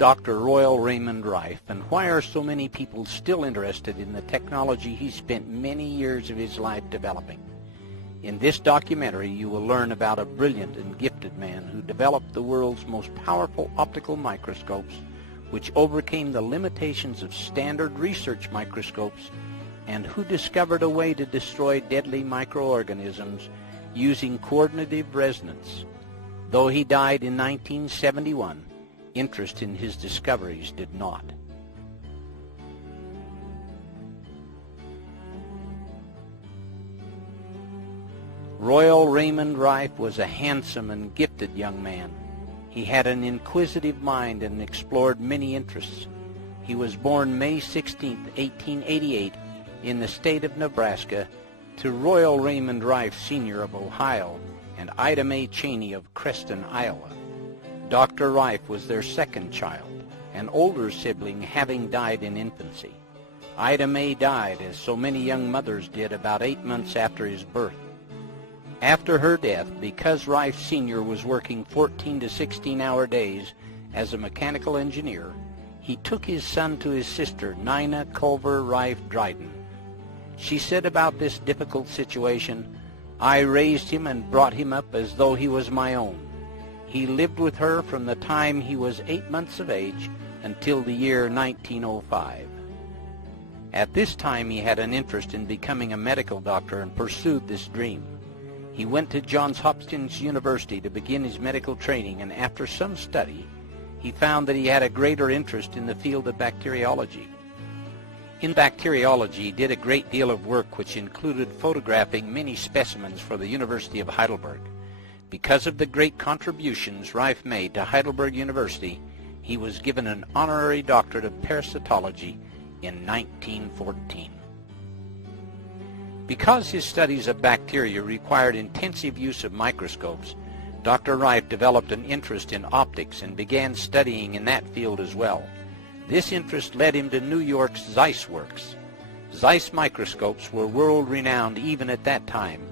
Dr. Royal Raymond Rife, and why are so many people still interested in the technology he spent many years of his life developing? In this documentary, you will learn about a brilliant and gifted man who developed the world's most powerful optical microscopes, which overcame the limitations of standard research microscopes, and who discovered a way to destroy deadly microorganisms using coordinative resonance. Though he died in 1971, interest in his discoveries did not. Royal Raymond Rife was a handsome and gifted young man. He had an inquisitive mind and explored many interests. He was born May 16, 1888, in the state of Nebraska, to Royal Raymond Rife Sr. of Ohio and Ida Mae Cheney of Creston, Iowa. Dr. Rife was their second child, an older sibling having died in infancy. Ida Mae died, as so many young mothers did, about 8 months after his birth. After her death, because Rife Sr. was working 14 to 16-hour days as a mechanical engineer, he took his son to his sister, Nina Culver Rife Dryden. She said about this difficult situation, "I raised him and brought him up as though he was my own. He lived with her from the time he was 8 months of age until the year 1905. At this time he had an interest in becoming a medical doctor and pursued this dream. He went to Johns Hopkins University to begin his medical training, and after some study, he found that he had a greater interest in the field of bacteriology. In bacteriology, he did a great deal of work which included photographing many specimens for the University of Heidelberg. Because of the great contributions Rife made to Heidelberg University, he was given an honorary doctorate of parasitology in 1914. Because his studies of bacteria required intensive use of microscopes, Dr. Rife developed an interest in optics and began studying in that field as well. This interest led him to New York's Zeiss Works. Zeiss microscopes were world-renowned even at that time,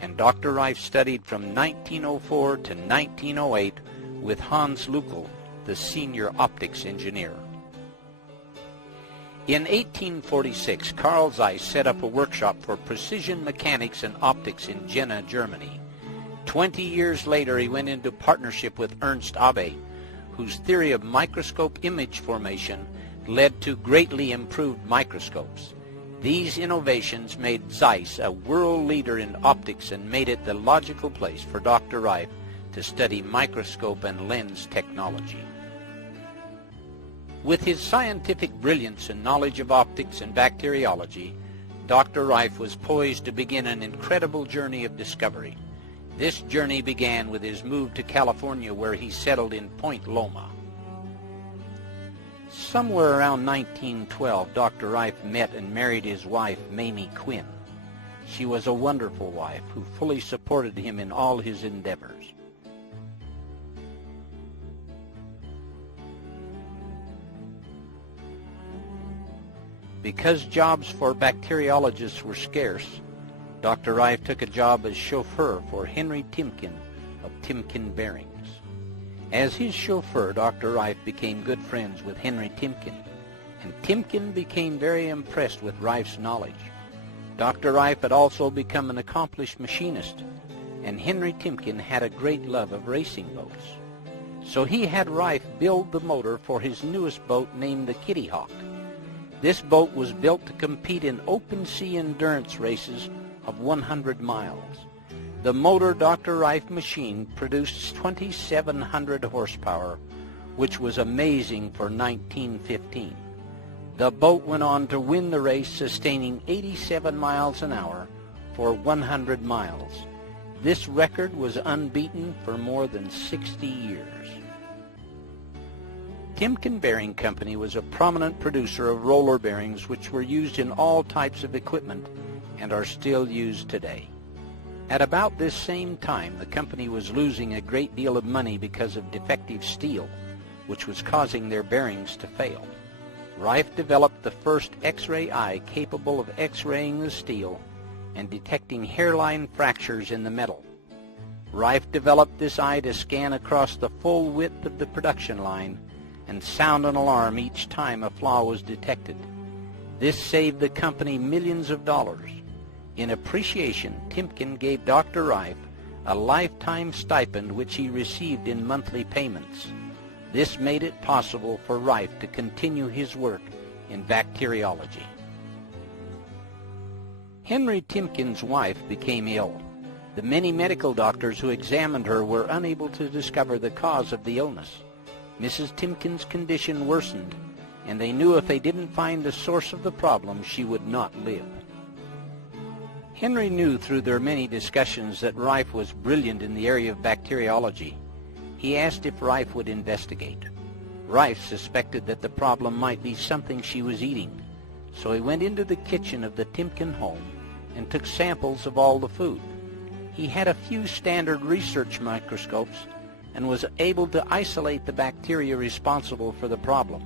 and Dr. Rife studied from 1904 to 1908 with Hans Lückel, the senior optics engineer. In 1846, Carl Zeiss set up a workshop for precision mechanics and optics in Jena, Germany. 20 years later, he went into partnership with Ernst Abbe, whose theory of microscope image formation led to greatly improved microscopes. These innovations made Zeiss a world leader in optics and made it the logical place for Dr. Rife to study microscope and lens technology. With his scientific brilliance and knowledge of optics and bacteriology, Dr. Rife was poised to begin an incredible journey of discovery. This journey began with his move to California, where he settled in Point Loma. Somewhere around 1912, Dr. Rife met and married his wife, Mamie Quinn. She was a wonderful wife who fully supported him in all his endeavors. Because jobs for bacteriologists were scarce, Dr. Rife took a job as chauffeur for Henry Timken of Timken Bearings. As his chauffeur, Dr. Rife became good friends with Henry Timken, and Timken became very impressed with Rife's knowledge. Dr. Rife had also become an accomplished machinist, and Henry Timken had a great love of racing boats. So he had Rife build the motor for his newest boat named the Kitty Hawk. This boat was built to compete in open sea endurance races of 100 miles. The motor Dr. Rife Machine produced 2,700 horsepower, which was amazing for 1915. The boat went on to win the race, sustaining 87 miles an hour for 100 miles. This record was unbeaten for more than 60 years. Timken Bearing Company was a prominent producer of roller bearings which were used in all types of equipment and are still used today. At about this same time, the company was losing a great deal of money because of defective steel, which was causing their bearings to fail. Rife developed the first X-ray eye capable of X-raying the steel and detecting hairline fractures in the metal. Rife developed this eye to scan across the full width of the production line, and sound an alarm each time a flaw was detected. This saved the company millions of dollars. In appreciation, Timken gave Dr. Rife a lifetime stipend which he received in monthly payments. This made it possible for Rife to continue his work in bacteriology. Henry Timken's wife became ill. The many medical doctors who examined her were unable to discover the cause of the illness. Mrs. Timken's condition worsened, and they knew if they didn't find the source of the problem, she would not live. Henry knew through their many discussions that Rife was brilliant in the area of bacteriology. He asked if Rife would investigate. Rife suspected that the problem might be something she was eating, so he went into the kitchen of the Timken home and took samples of all the food. He had a few standard research microscopes and was able to isolate the bacteria responsible for the problem.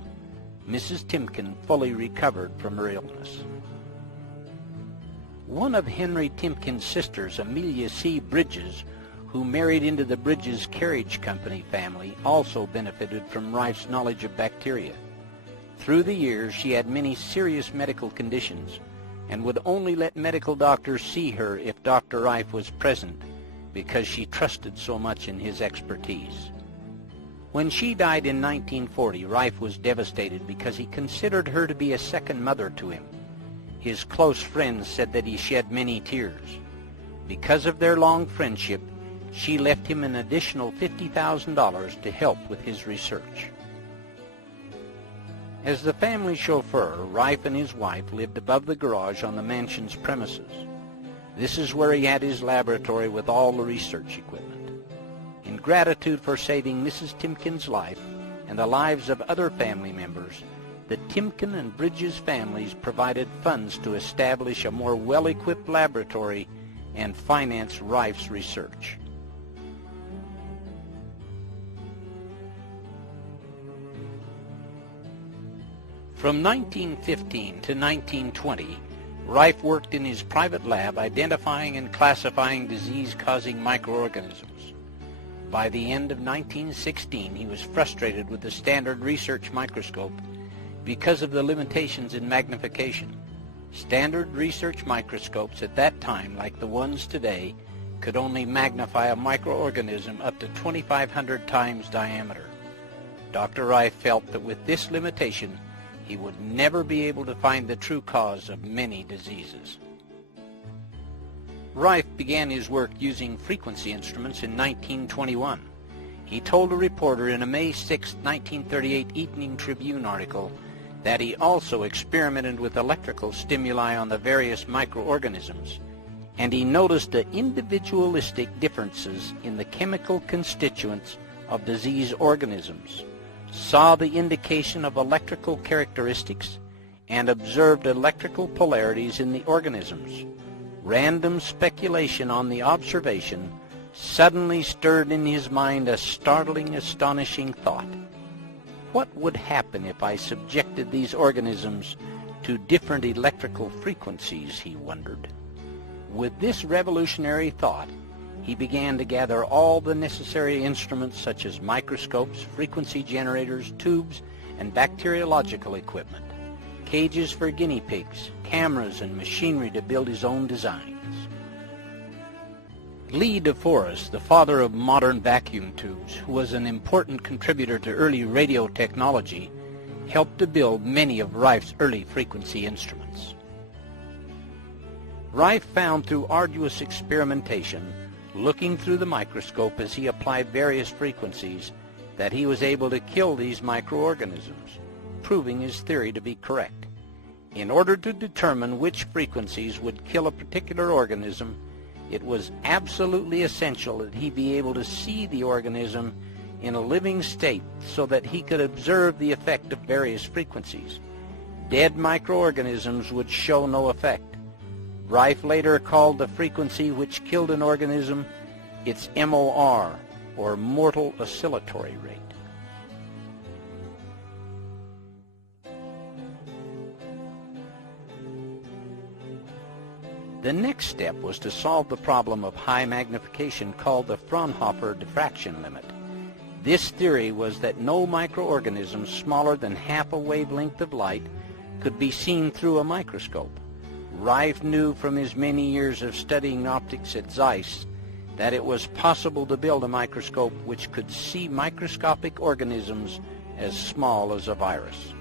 Mrs. Timken fully recovered from her illness. One of Henry Timken's sisters, Amelia C. Bridges, who married into the Bridges Carriage Company family, also benefited from Rife's knowledge of bacteria. Through the years, she had many serious medical conditions and would only let medical doctors see her if Dr. Rife was present because she trusted so much in his expertise. When she died in 1940, Rife was devastated because he considered her to be a second mother to him. His close friends said that he shed many tears. Because of their long friendship, she left him an additional $50,000 to help with his research. As the family chauffeur, Rife and his wife lived above the garage on the mansion's premises. This is where he had his laboratory with all the research equipment. In gratitude for saving Mrs. Timken's life and the lives of other family members, the Timken and Bridges families provided funds to establish a more well-equipped laboratory and finance Rife's research. From 1915 to 1920, Rife worked in his private lab identifying and classifying disease-causing microorganisms. By the end of 1916, he was frustrated with the standard research microscope because of the limitations in magnification. Standard research microscopes at that time, like the ones today, could only magnify a microorganism up to 2,500 times diameter. Dr. Rife felt that with this limitation, he would never be able to find the true cause of many diseases. Rife began his work using frequency instruments in 1921. He told a reporter in a May 6, 1938 Evening Tribune article that he also experimented with electrical stimuli on the various microorganisms, and he noticed the individualistic differences in the chemical constituents of disease organisms, saw the indication of electrical characteristics, and observed electrical polarities in the organisms. Random speculation on the observation suddenly stirred in his mind a startling, astonishing thought. What would happen if I subjected these organisms to different electrical frequencies, he wondered. With this revolutionary thought, he began to gather all the necessary instruments such as microscopes, frequency generators, tubes, and bacteriological equipment, cages for guinea pigs, cameras, and machinery to build his own designs. Lee DeForest, the father of modern vacuum tubes, who was an important contributor to early radio technology, helped to build many of Rife's early frequency instruments. Rife found through arduous experimentation, looking through the microscope as he applied various frequencies, that he was able to kill these microorganisms, proving his theory to be correct. In order to determine which frequencies would kill a particular organism, it was absolutely essential that he be able to see the organism in a living state so that he could observe the effect of various frequencies. Dead microorganisms would show no effect. Rife later called the frequency which killed an organism its MOR, or mortal oscillatory rate. The next step was to solve the problem of high magnification called the Fraunhofer diffraction limit. This theory was that no microorganisms smaller than half a wavelength of light could be seen through a microscope. Rife knew from his many years of studying optics at Zeiss that it was possible to build a microscope which could see microscopic organisms as small as a virus.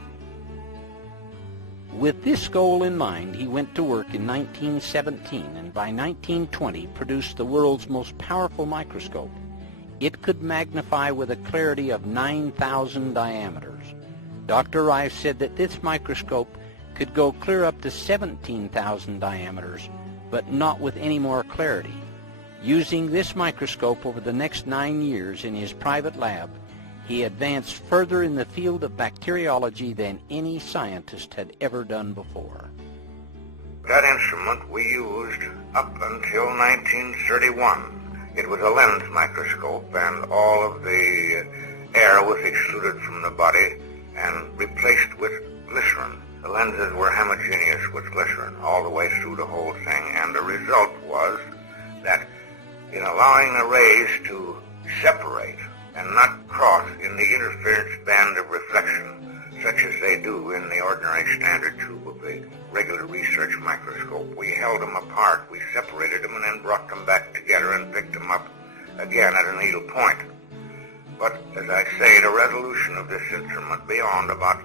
With this goal in mind, he went to work in 1917 and by 1920 produced the world's most powerful microscope. It could magnify with a clarity of 9,000 diameters. Dr. Rife said that this microscope could go clear up to 17,000 diameters, but not with any more clarity. Using this microscope over the next 9 years in his private lab, he advanced further in the field of bacteriology than any scientist had ever done before. That instrument we used up until 1931. It was a lens microscope, and all of the air was excluded from the body and replaced with glycerin. The lenses were homogeneous with glycerin all the way through the whole thing, and the result was that in allowing the rays to separate and not cross in the interference band of reflection, such as they do in the ordinary standard tube of the regular research microscope, we held them apart, we separated them, and then brought them back together and picked them up again at a needle point. But, as I say, the resolution of this instrument beyond about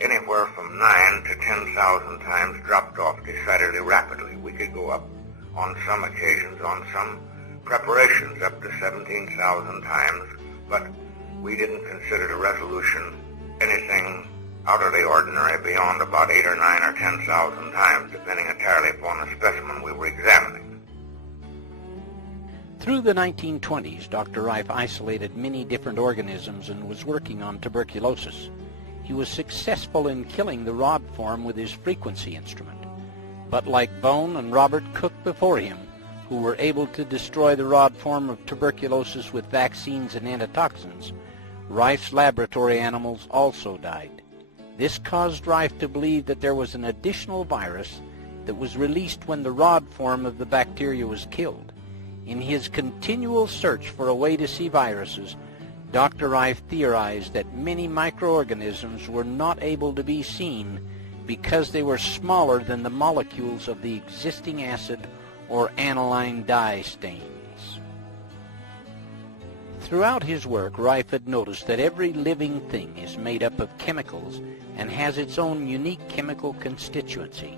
anywhere from 9 to 10,000 times dropped off decidedly rapidly. We could go up on some occasions, on some preparations, up to 17,000 times, but we didn't consider the resolution anything out of the ordinary beyond about 8 or 9 or 10,000 times, depending entirely upon the specimen we were examining. Through the 1920s, Dr. Rife isolated many different organisms and was working on tuberculosis. He was successful in killing the rod form with his frequency instrument. But like Bone and Robert Cook before him, who were able to destroy the rod form of tuberculosis with vaccines and antitoxins, Rife's laboratory animals also died. This caused Rife to believe that there was an additional virus that was released when the rod form of the bacteria was killed. In his continual search for a way to see viruses, Dr. Rife theorized that many microorganisms were not able to be seen because they were smaller than the molecules of the existing acid or aniline dye stains. Throughout his work, Rife had noticed that every living thing is made up of chemicals and has its own unique chemical constituency.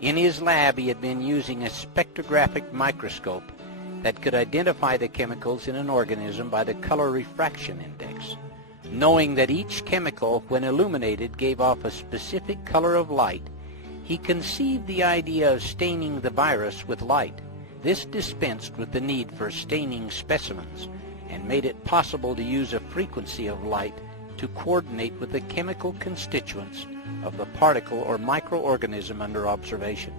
In his lab, he had been using a spectrographic microscope that could identify the chemicals in an organism by the color refraction index. Knowing that each chemical, when illuminated, gave off a specific color of light, he conceived the idea of staining the virus with light. This dispensed with the need for staining specimens and made it possible to use a frequency of light to coordinate with the chemical constituents of the particle or microorganism under observation.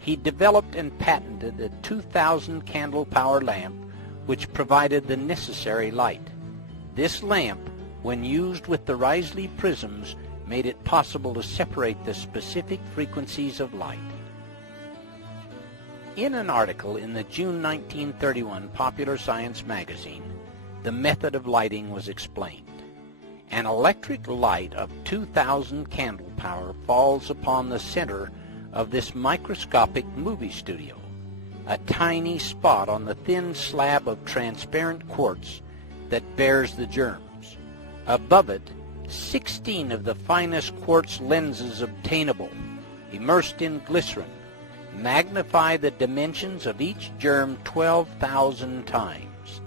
He developed and patented a 2,000 candle power lamp which provided the necessary light. This lamp, when used with the Risley prisms, made it possible to separate the specific frequencies of light. In an article in the June 1931 Popular Science magazine, the method of lighting was explained. An electric light of 2,000 candle power falls upon the center of this microscopic movie studio, a tiny spot on the thin slab of transparent quartz that bears the germs. Above it, 16 of the finest quartz lenses obtainable, immersed in glycerin, magnify the dimensions of each germ 12,000 times.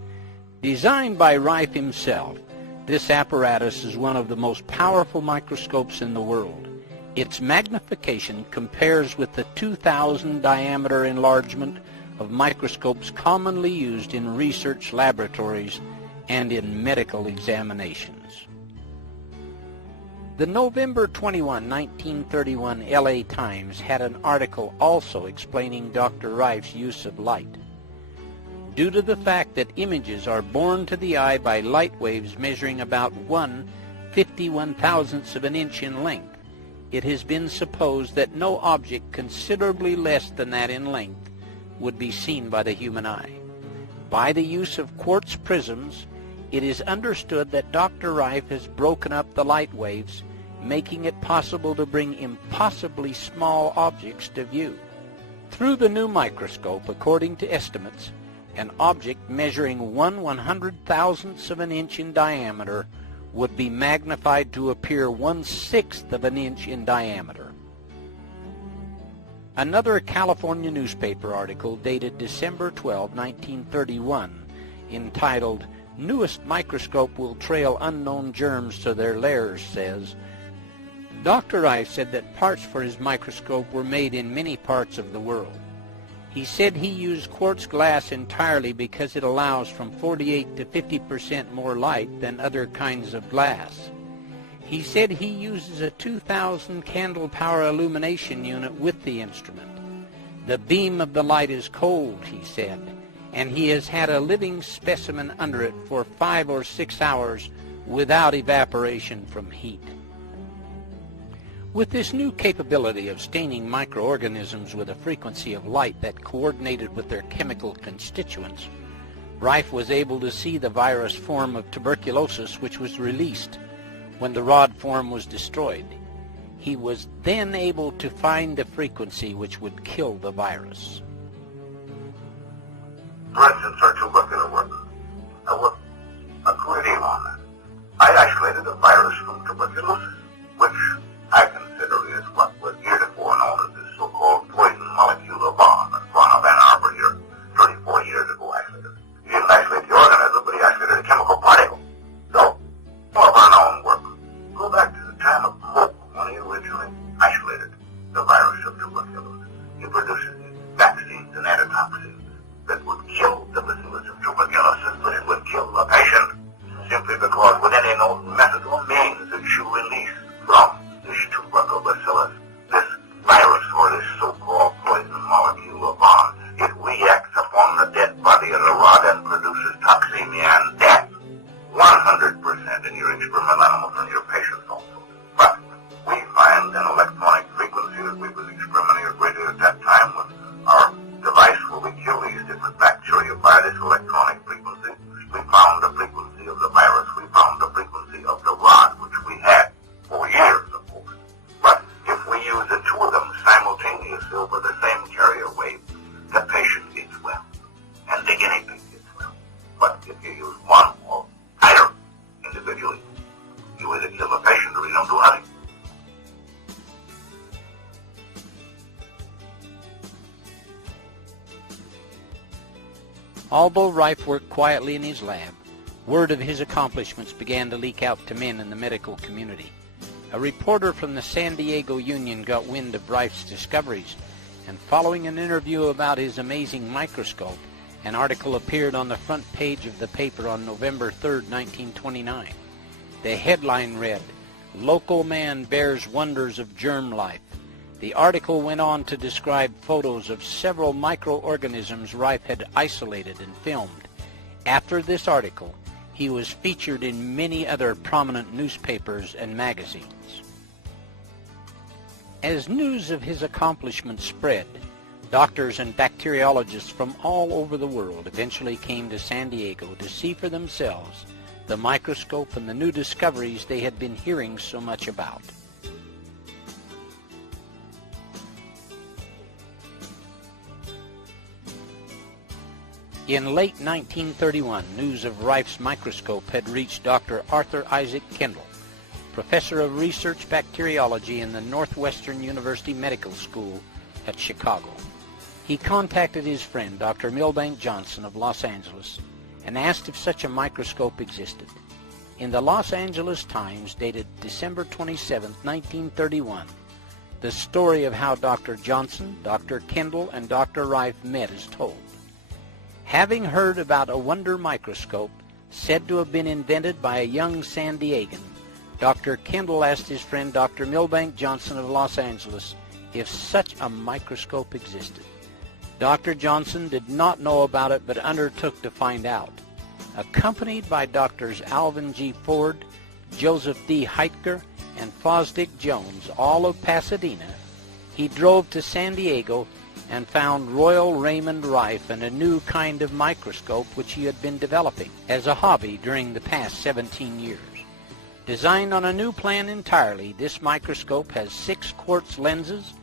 Designed by Rife himself, this apparatus is one of the most powerful microscopes in the world. Its magnification compares with the 2,000 diameter enlargement of microscopes commonly used in research laboratories and in medical examinations. The November 21, 1931 LA Times had an article also explaining Dr. Rife's use of light. Due to the fact that images are borne to the eye by light waves measuring about 1/51,000th of an inch in length, it has been supposed that no object considerably less than that in length would be seen by the human eye. By the use of quartz prisms, It is understood that Dr. Rife has broken up the light waves, making it possible to bring impossibly small objects to view. Through the new microscope, according to estimates, an object measuring 1/100,000th of an inch in diameter would be magnified to appear 1/6 of an inch in diameter. Another California newspaper article dated December 12, 1931, entitled "Newest Microscope Will Trail Unknown Germs to Their Lairs," says, Dr. Rife said that parts for his microscope were made in many parts of the world. He said he used quartz glass entirely because it allows from 48 to 50% more light than other kinds of glass. He said he uses a 2,000 candle power illumination unit with the instrument. The beam of the light is cold, he said, and he has had a living specimen under it for 5 or 6 hours without evaporation from heat. With this new capability of staining microorganisms with a frequency of light that coordinated with their chemical constituents, Rife was able to see the virus form of tuberculosis which was released when the rod form was destroyed. He was then able to find the frequency which would kill the virus. For instance, our tubercular work. I worked a great deal on that. I isolated the virus from tuberculosis, which I consider is what was heretofore known as the so-called poison molecular bomb in front of Ann Arbor here 34 years ago isolated. You didn't isolate the organism, but he isolated a chemical particle. So, more of our known work. Go back to the time of Cook when he originally isolated the virus of tuberculosis. He produces vaccines and antitoxins that would kill the bacillus of tuberculosis, but it would kill the patient simply because with any known method or means that you release from this tuberculous, this virus or this so-called poison molecule or bomb, it reacts upon the dead body of the rod and produces toxemia and death. 100% in your experimental animals and your patients also. But we find an electronic frequency that we was experimenting greatly at that time with our device where we kill these different bacteria by this electronic frequency. We found the frequency of the virus. We found the frequency of the rod, which we had for years, of course. But if we use the two of them simultaneously over the same carrier wave, the patient gets well, and the guinea pig gets well. But if you use one or either individually, you either kill the patient or you don't do nothing. Although Rife worked quietly in his lab, word of his accomplishments began to leak out to men in the medical community. A reporter from the San Diego Union got wind of Rife's discoveries, and following an interview about his amazing microscope, an article appeared on the front page of the paper on November 3, 1929. The headline read, "Local Man Bears Wonders of Germ Life." The article went on to describe photos of several microorganisms Rife had isolated and filmed. After this article, he was featured in many other prominent newspapers and magazines. As news of his accomplishments spread, doctors and bacteriologists from all over the world eventually came to San Diego to see for themselves the microscope and the new discoveries they had been hearing so much about. In late 1931, news of Rife's microscope had reached Dr. Arthur Isaac Kendall, professor of research bacteriology in the Northwestern University Medical School at Chicago. He contacted his friend, Dr. Milbank Johnson of Los Angeles, and asked if such a microscope existed. In the Los Angeles Times, dated December 27, 1931, the story of how Dr. Johnson, Dr. Kendall, and Dr. Rife met is told. Having heard about a wonder microscope said to have been invented by a young San Diegan, Dr. Kendall asked his friend Dr. Milbank Johnson of Los Angeles if such a microscope existed. Dr. Johnson did not know about it but undertook to find out. Accompanied by Drs. Alvin G. Ford, Joseph D. Heitker, and Fosdick Jones, all of Pasadena, he drove to San Diego and found Royal Raymond Rife and a new kind of microscope which he had been developing as a hobby during the past 17 years. Designed on a new plan entirely, this microscope has 6 quartz lenses,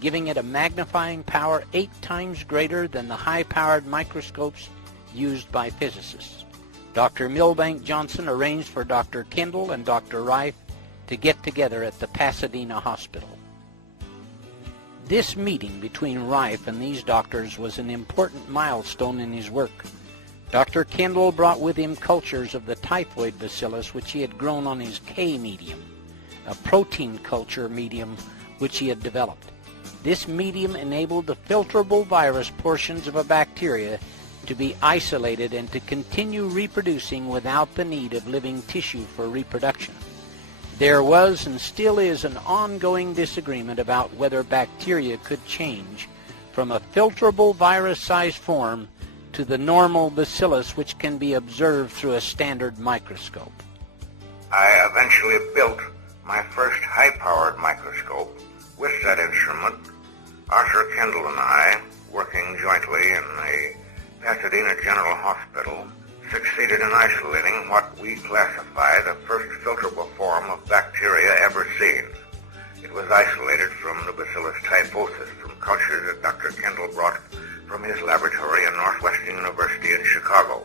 giving it a magnifying power 8 times greater than the high-powered microscopes used by physicists. Dr. Milbank Johnson arranged for Dr. Kendall and Dr. Rife to get together at the Pasadena hospital. This meeting between Rife and these doctors was an important milestone in his work. Dr. Kendall brought with him cultures of the typhoid bacillus which he had grown on his K medium, a protein culture medium which he had developed. This medium enabled the filterable virus portions of a bacteria to be isolated and to continue reproducing without the need of living tissue for reproduction. There was and still is an ongoing disagreement about whether bacteria could change from a filterable virus-sized form to the normal bacillus which can be observed through a standard microscope. I eventually built my first high-powered microscope with that instrument. Arthur Kendall and I, working jointly in the Pasadena General Hospital, succeeded in isolating what we classify the first filterable form of bacteria ever seen. It was isolated from the Bacillus typhosus from cultures that Dr. Kendall brought from his laboratory in Northwestern University in Chicago.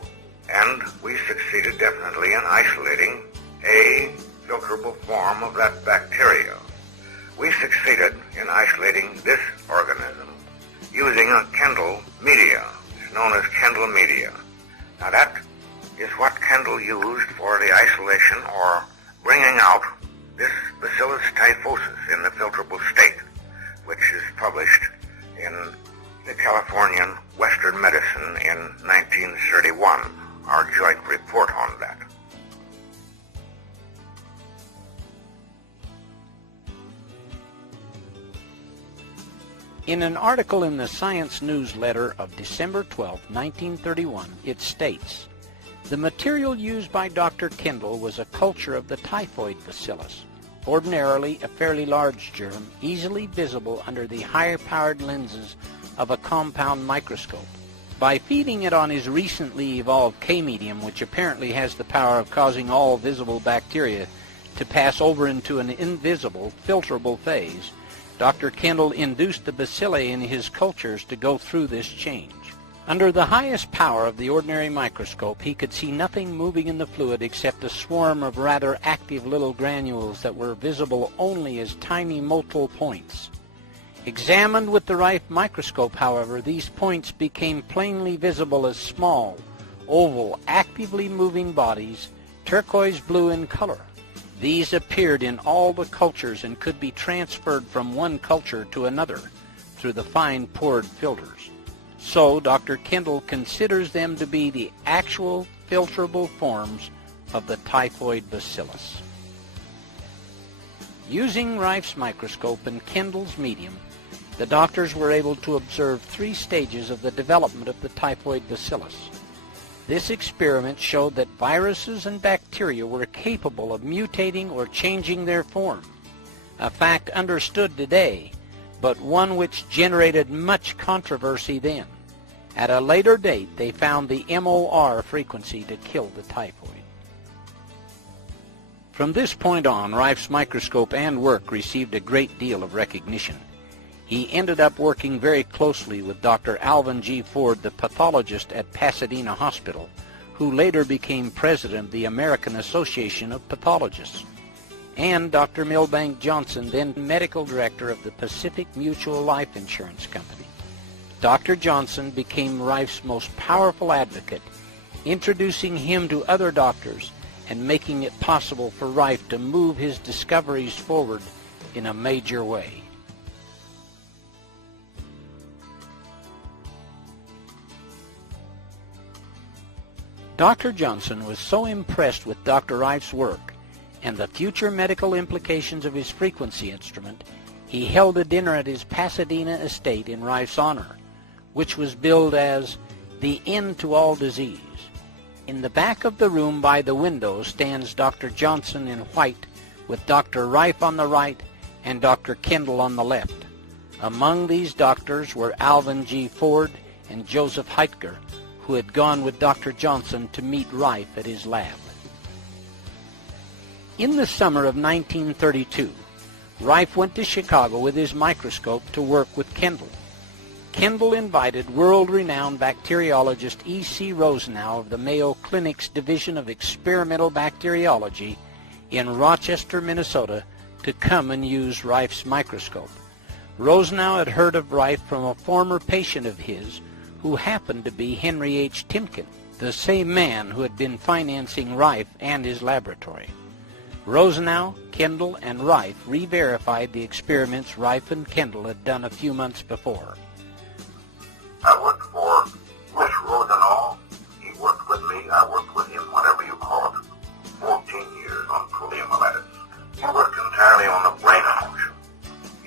And we succeeded definitely in isolating a filterable form of that bacteria. We succeeded in isolating this organism using a Kendall media. It's known as Kendall media. Now that is what Kendall used for the isolation or bringing out this Bacillus typhosus in the filterable state, which is published in the Californian Western Medicine in 1931, our joint report on that. In an article in the Science Newsletter of December 12, 1931, it states, "The material used by Dr. Kendall was a culture of the typhoid bacillus, ordinarily a fairly large germ, easily visible under the higher-powered lenses of a compound microscope. By feeding it on his recently evolved K-medium, which apparently has the power of causing all visible bacteria to pass over into an invisible, filterable phase, Dr. Kendall induced the bacilli in his cultures to go through this change. Under the highest power of the ordinary microscope, he could see nothing moving in the fluid except a swarm of rather active little granules that were visible only as tiny motile points. Examined with the Rife microscope, however, these points became plainly visible as small, oval, actively moving bodies, turquoise blue in color. These appeared in all the cultures and could be transferred from one culture to another through the fine pored filters. So Dr. Kendall considers them to be the actual filterable forms of the typhoid bacillus." Using Rife's microscope and Kendall's medium, the doctors were able to observe 3 stages of the development of the typhoid bacillus. This experiment showed that viruses and bacteria were capable of mutating or changing their form, a fact understood today, but one which generated much controversy then. At a later date, they found the MOR frequency to kill the typhoid. From this point on, Rife's microscope and work received a great deal of recognition. He ended up working very closely with Dr. Alvin G. Ford, the pathologist at Pasadena Hospital, who later became president of the American Association of Pathologists, and Dr. Milbank Johnson, then medical director of the Pacific Mutual Life Insurance Company. Dr. Johnson became Rife's most powerful advocate, introducing him to other doctors and making it possible for Rife to move his discoveries forward in a major way. Dr. Johnson was so impressed with Dr. Rife's work and the future medical implications of his frequency instrument, he held a dinner at his Pasadena estate in Rife's honor, which was billed as the end to all disease. In the back of the room by the window stands Dr. Johnson in white with Dr. Rife on the right and Dr. Kendall on the left. Among these doctors were Alvin G. Ford and Joseph Heitger, who had gone with Dr. Johnson to meet Rife at his lab. In the summer of 1932, Rife went to Chicago with his microscope to work with Kendall. Kendall invited world-renowned bacteriologist E.C. Rosenau of the Mayo Clinic's Division of Experimental Bacteriology in Rochester, Minnesota, to come and use Rife's microscope. Rosenau had heard of Rife from a former patient of his who happened to be Henry H. Timken, the same man who had been financing Rife and his laboratory. Rosenau, Kendall, and Rife re-verified the experiments Rife and Kendall had done a few months before. I worked for Miss Rosenau. He worked with me. I worked with him, whatever you call it. 14 years on poliomyelitis. He worked entirely on the brain emotion.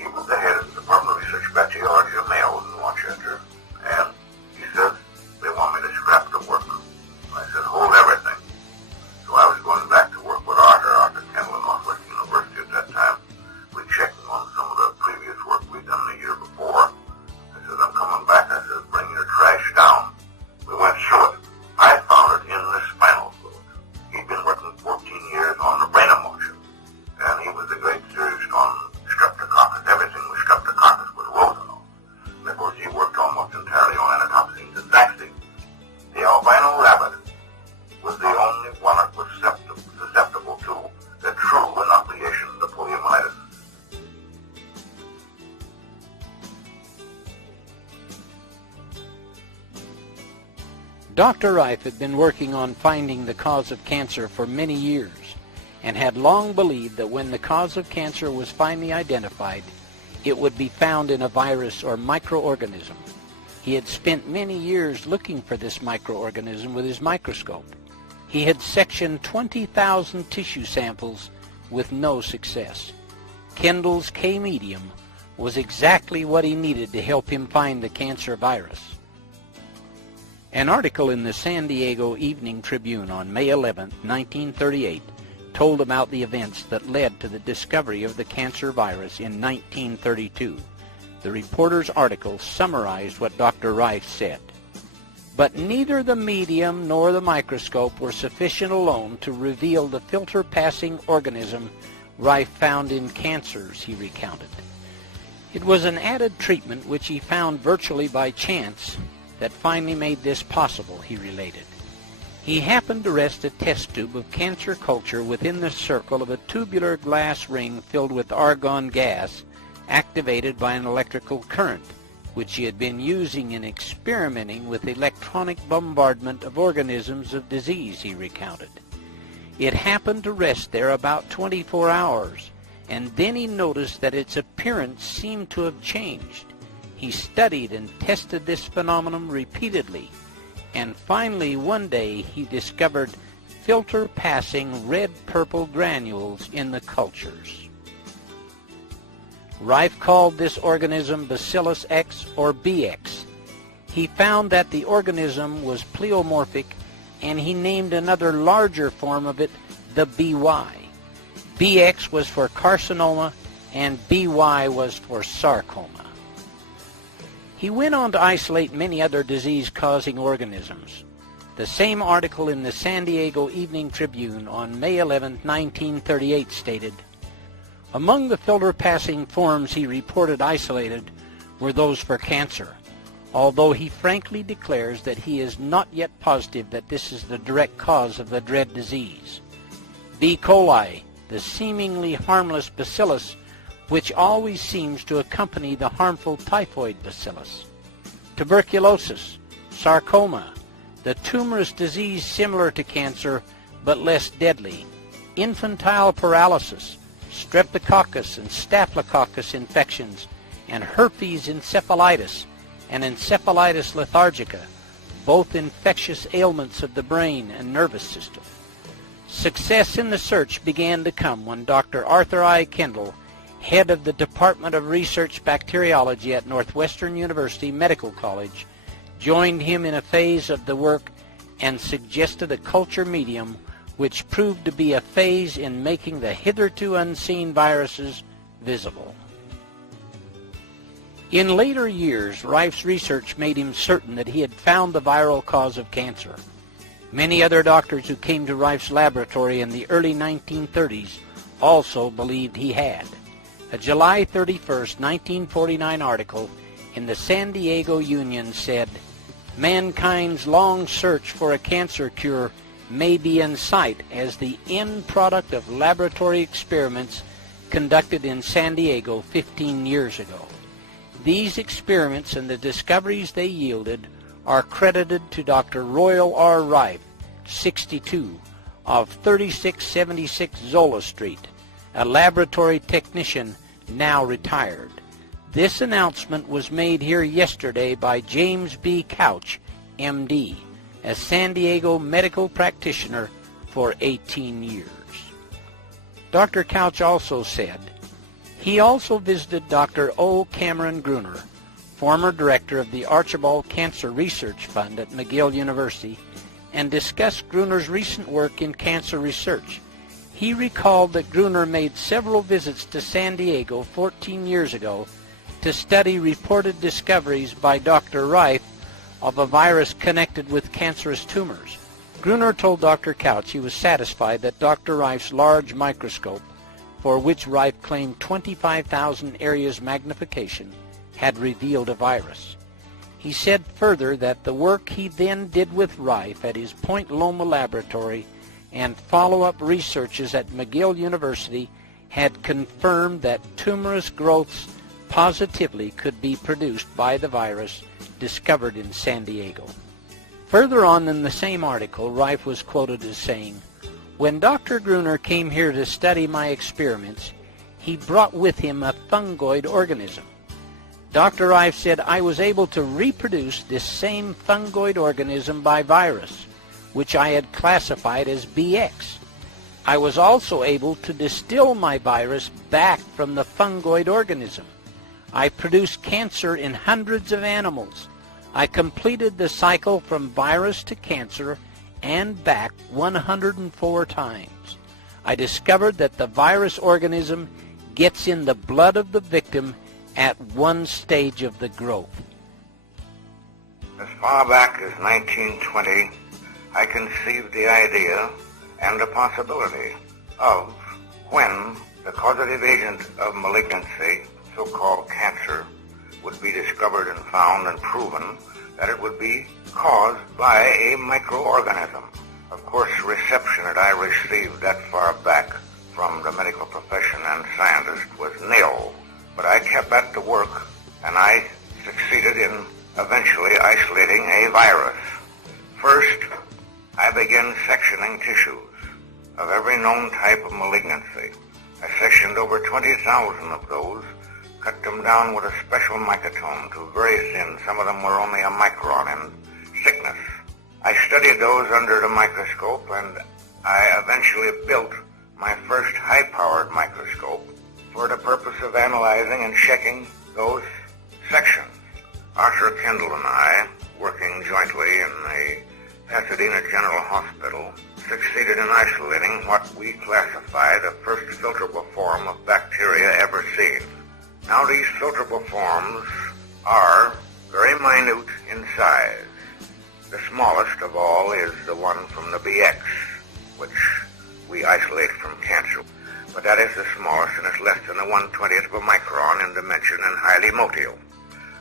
He was the head of the Department of Research Bacteriology of Mayo in Rochester, and he said, they want me to scrap the work. I said, hold everything. So I was going back to work with Arthur Kendall at Northwestern University at that time. We checked on some of the previous work we'd done the year before. I said, I'm coming back. I said, bring your trash down. We went through it. I found it in the spinal fluid. He'd been working 14 years on the brain emotion, and he was a great theorist on streptococcus. Everything with streptococcus was Rosenau. And of course, he worked almost entirely on anatopsines and vaccines. The albino rabbit was the only one that was susceptible to the true inoculation of the poliomyelitis. Dr. Rife had been working on finding the cause of cancer for many years and had long believed that when the cause of cancer was finally identified, it would be found in a virus or microorganism. He had spent many years looking for this microorganism with his microscope. He had sectioned 20,000 tissue samples with no success. Kendall's K-medium was exactly what he needed to help him find the cancer virus. An article in the San Diego Evening Tribune on May 11, 1938, told about the events that led to the discovery of the cancer virus in 1932. The reporter's article summarized what Dr. Rife said. But neither the medium nor the microscope were sufficient alone to reveal the filter-passing organism Rife found in cancers, he recounted. It was an added treatment which he found virtually by chance that finally made this possible, he related. He happened to rest a test tube of cancer culture within the circle of a tubular glass ring filled with argon gas activated by an electrical current, which he had been using in experimenting with electronic bombardment of organisms of disease, he recounted. It happened to rest there about 24 hours, and then he noticed that its appearance seemed to have changed. He studied and tested this phenomenon repeatedly, and finally one day he discovered filter-passing red-purple granules in the cultures. Rife called this organism Bacillus X or BX. He found that the organism was pleomorphic, and he named another larger form of it the BY. BX was for carcinoma and BY was for sarcoma. He went on to isolate many other disease-causing organisms. The same article in the San Diego Evening Tribune on May 11, 1938 stated, among the filter-passing forms he reported isolated were those for cancer, although he frankly declares that he is not yet positive that this is the direct cause of the dread disease. B. coli, the seemingly harmless bacillus, which always seems to accompany the harmful typhoid bacillus. Tuberculosis, sarcoma, the tumorous disease similar to cancer but less deadly, infantile paralysis, streptococcus and staphylococcus infections, and herpes encephalitis and encephalitis lethargica, both infectious ailments of the brain and nervous system. Success in the search began to come when Dr. Arthur I. Kendall, head of the Department of Research Bacteriology at Northwestern University Medical College, joined him in a phase of the work and suggested a culture medium which proved to be a phase in making the hitherto unseen viruses visible. In later years, Rife's research made him certain that he had found the viral cause of cancer. Many other doctors who came to Rife's laboratory in the early 1930s also believed he had. A July 31, 1949 article in the San Diego Union said, "Mankind's long search for a cancer cure may be in sight as the end product of laboratory experiments conducted in San Diego 15 years ago. These experiments and the discoveries they yielded are credited to Dr. Royal R. Rife, 62, of 3676 Zola Street, a laboratory technician now retired. This announcement was made here yesterday by James B. Couch, M.D., a San Diego medical practitioner for 18 years. Dr. Couch also said, he also visited Dr. O. Cameron Gruner, former director of the Archibald Cancer Research Fund at McGill University, and discussed Gruner's recent work in cancer research. He recalled that Gruner made several visits to San Diego 14 years ago to study reported discoveries by Dr. Rife of a virus connected with cancerous tumors. Gruner told Dr. Couch he was satisfied that Dr. Rife's large microscope, for which Rife claimed 25,000 areas magnification, had revealed a virus. He said further that the work he then did with Rife at his Point Loma laboratory and follow-up researches at McGill University had confirmed that tumorous growths positively could be produced by the virus discovered in San Diego. Further on in the same article, Rife was quoted as saying, "When Dr. Gruner came here to study my experiments, he brought with him a fungoid organism. Dr. Rife said I was able to reproduce this same fungoid organism by virus, which I had classified as BX. I was also able to distill my virus back from the fungoid organism. I produced cancer in hundreds of animals. I completed the cycle from virus to cancer and back 104 times. I discovered that the virus organism gets in the blood of the victim at one stage of the growth." As far back as 1920, I conceived the idea and the possibility of when the causative agent of malignancy, so-called cancer, would be discovered and found and proven, that it would be caused by a microorganism. Of course, the reception that I received that far back from the medical profession and scientists was nil. But I kept at the work, and I succeeded in eventually isolating a virus. First, I began sectioning tissues of every known type of malignancy. I sectioned over 20,000 of those, cut them down with a special microtome to very thin. Some of them were only a micron in thickness. I studied those under the microscope, and I eventually built my first high-powered microscope for the purpose of analyzing and checking those sections. Arthur Kendall and I, working jointly in the Pasadena General Hospital, succeeded in isolating what we classify the first filterable form of bacteria ever seen. Now these filterable forms are very minute in size. The smallest of all is the one from the BX, which we isolate from cancer. But that is the smallest, and it's less than the 1/20th of a micron in dimension and highly motile.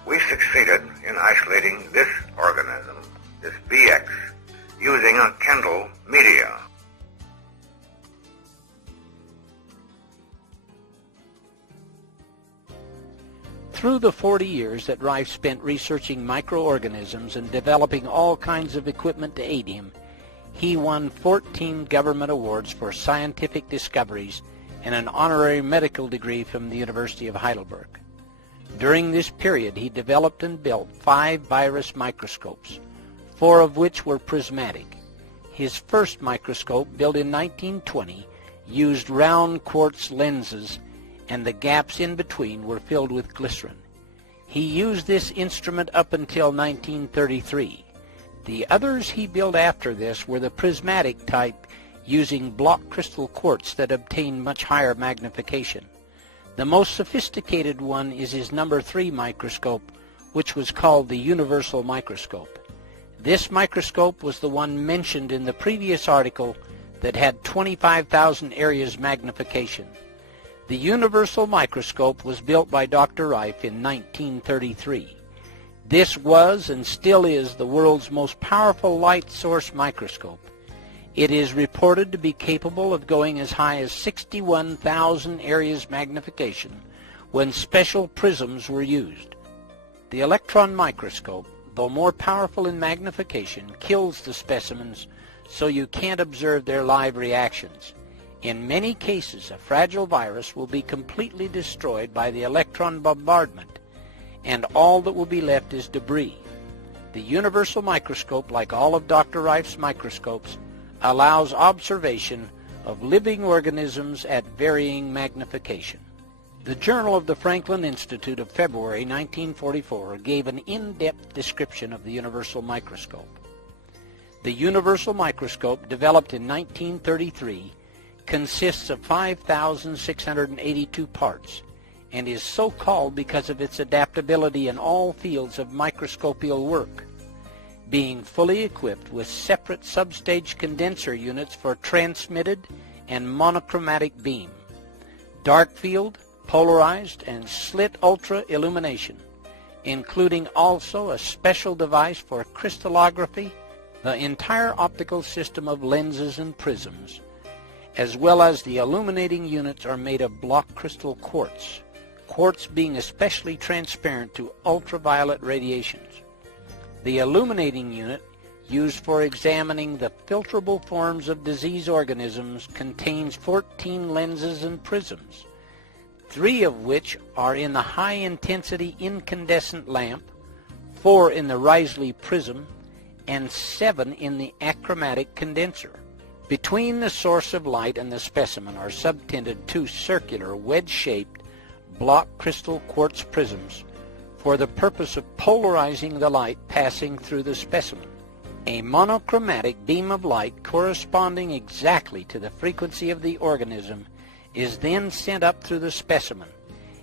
We succeeded in isolating this organism, this BX, using a Kendall media. Through the 40 years that Rife spent researching microorganisms and developing all kinds of equipment to aid him, he won 14 government awards for scientific discoveries and an honorary medical degree from the University of Heidelberg. During this period, he developed and built 5 virus microscopes, 4 of which were prismatic. His first microscope, built in 1920, used round quartz lenses, and the gaps in between were filled with glycerin. He used this instrument up until 1933. The others he built after this were the prismatic type, using block crystal quartz that obtained much higher magnification. The most sophisticated one is his number 3 microscope, which was called the universal microscope. This microscope was the one mentioned in the previous article that had 25,000 areas magnification. The universal microscope was built by Dr. Rife in 1933. This was and still is the world's most powerful light source microscope. It is reported to be capable of going as high as 61,000 areas magnification when special prisms were used. The electron microscope, though more powerful in magnification, kills the specimens so you can't observe their live reactions. In many cases, a fragile virus will be completely destroyed by the electron bombardment, and all that will be left is debris. The universal microscope, like all of Dr. Rife's microscopes, allows observation of living organisms at varying magnification. The Journal of the Franklin Institute of February 1944 gave an in-depth description of the universal microscope. The universal microscope, developed in 1933, consists of 5,682 parts and is so called because of its adaptability in all fields of microscopical work, being fully equipped with separate substage condenser units for transmitted and monochromatic beam, dark field, polarized, and slit ultra illumination, including also a special device for crystallography, the entire optical system of lenses and prisms, as well as the illuminating units are made of block crystal quartz, quartz being especially transparent to ultraviolet radiations. The illuminating unit, used for examining the filterable forms of disease organisms, contains 14 lenses and prisms, 3 of which are in the high-intensity incandescent lamp, 4 in the Risley prism, and 7 in the achromatic condenser. Between the source of light and the specimen are subtended 2 circular, wedge-shaped block crystal quartz prisms for the purpose of polarizing the light passing through the specimen. A monochromatic beam of light corresponding exactly to the frequency of the organism is then sent up through the specimen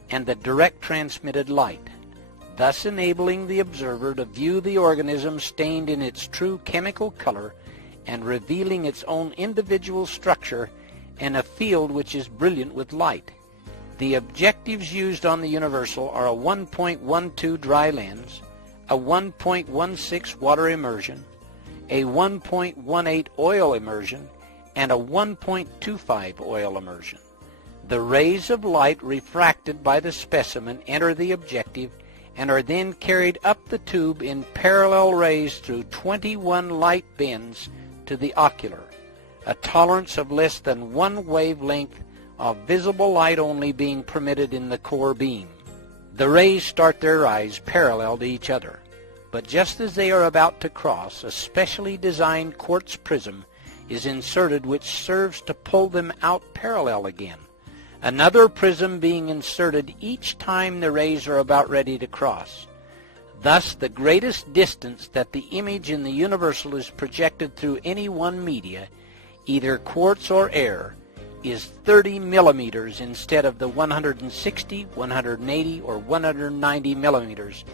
and the direct transmitted light, thus enabling the observer to view the organism stained in its true chemical color and revealing its own individual structure and a field which is brilliant with light. The objectives used on the universal are a 1.12 dry lens, a 1.16 water immersion, a 1.18 oil immersion, and a 1.25 oil immersion. The rays of light refracted by the specimen enter the objective and are then carried up the tube in parallel rays through 21 light bends to the ocular, a tolerance of less than 1 wavelength of visible light only being permitted in the core beam. The rays start their rise parallel to each other, but just as they are about to cross, a specially designed quartz prism is inserted which serves to pull them out parallel again, another prism being inserted each time the rays are about ready to cross. Thus, the greatest distance that the image in the universal is projected through any one media, either quartz or air, is 30 millimeters instead of the 160, 180, or 190 millimeters,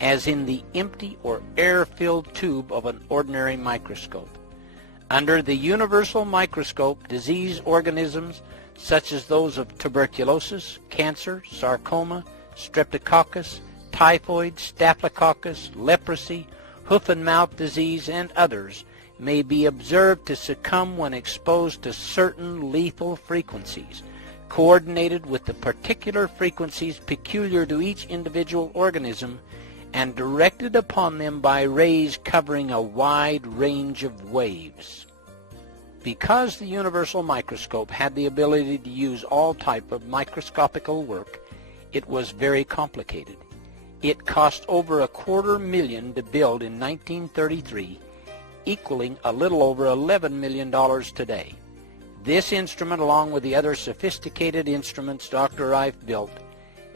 as in the empty or air-filled tube of an ordinary microscope. Under the universal microscope, disease organisms such as those of tuberculosis, cancer, sarcoma, streptococcus, typhoid, staphylococcus, leprosy, hoof and mouth disease, and others may be observed to succumb when exposed to certain lethal frequencies, coordinated with the particular frequencies peculiar to each individual organism and directed upon them by rays covering a wide range of waves. Because the universal microscope had the ability to use all type of microscopical work, it was very complicated. It cost over $250,000 to build in 1933, equaling a little over $11 million today. This instrument, along with the other sophisticated instruments Dr. Rife built,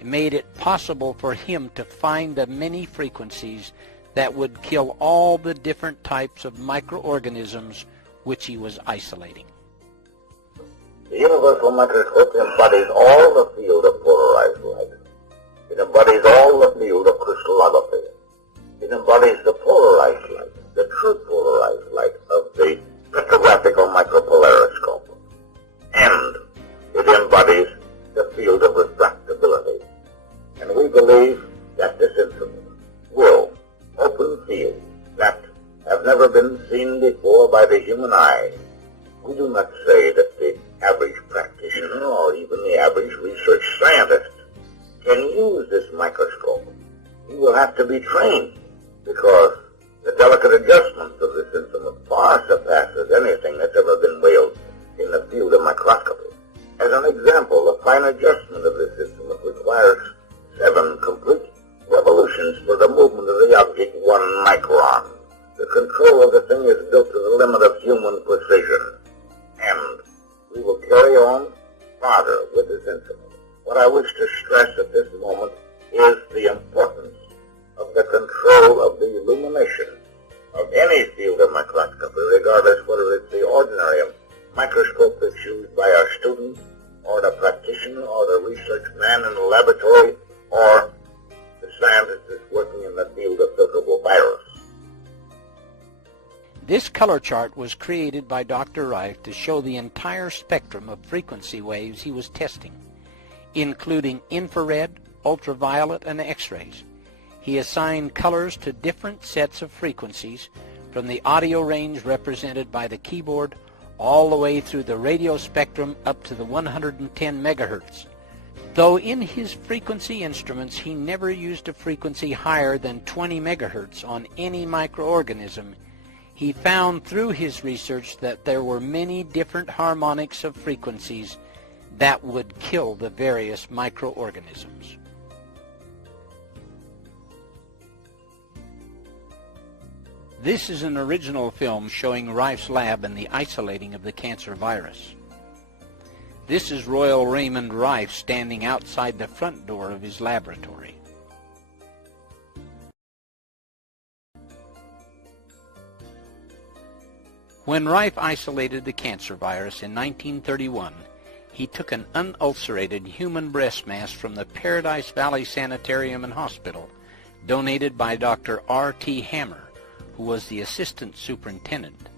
made it possible for him to find the many frequencies that would kill all the different types of microorganisms which he was isolating. The universal microscope embodies all the field of polarized light. It embodies all the field of crystallography. It embodies the polarized light, the true polarized light of the spectrographical micropolariscope. And it embodies the field of refractability. And we believe that this instrument will open fields that have never been seen before by the human eye. We do not say that the average practitioner or even the average research scientist can use this microscope. He will have to be trained because the delicate adjustment of this instrument far surpasses anything that's ever been wielded in the field of microscopy. As an example, the fine adjustment of this instrument requires 7 complete revolutions for the movement of the object 1 micron. The control of the thing is built to the limit of human precision. And we will carry on farther with this instrument. What I wish to stress at this moment is the importance of the control of the illumination of any field of microscopy, regardless whether it's the ordinary microscope that's used by our student, or the practitioner, or the research man in the laboratory, or the scientist that's working in the field of filterable virus. This color chart was created by Dr. Rife to show the entire spectrum of frequency waves he was testing, including infrared, ultraviolet, and X-rays. He assigned colors to different sets of frequencies, from the audio range represented by the keyboard all the way through the radio spectrum up to the 110 megahertz. Though in his frequency instruments he never used a frequency higher than 20 megahertz on any microorganism, he found through his research that there were many different harmonics of frequencies that would kill the various microorganisms. This is an original film showing Rife's lab and the isolating of the cancer virus. This is Royal Raymond Rife standing outside the front door of his laboratory. When Rife isolated the cancer virus in 1931, he took an unulcerated human breast mass from the Paradise Valley Sanitarium and Hospital, donated by Dr. R.T. Hammer, who was the assistant superintendent.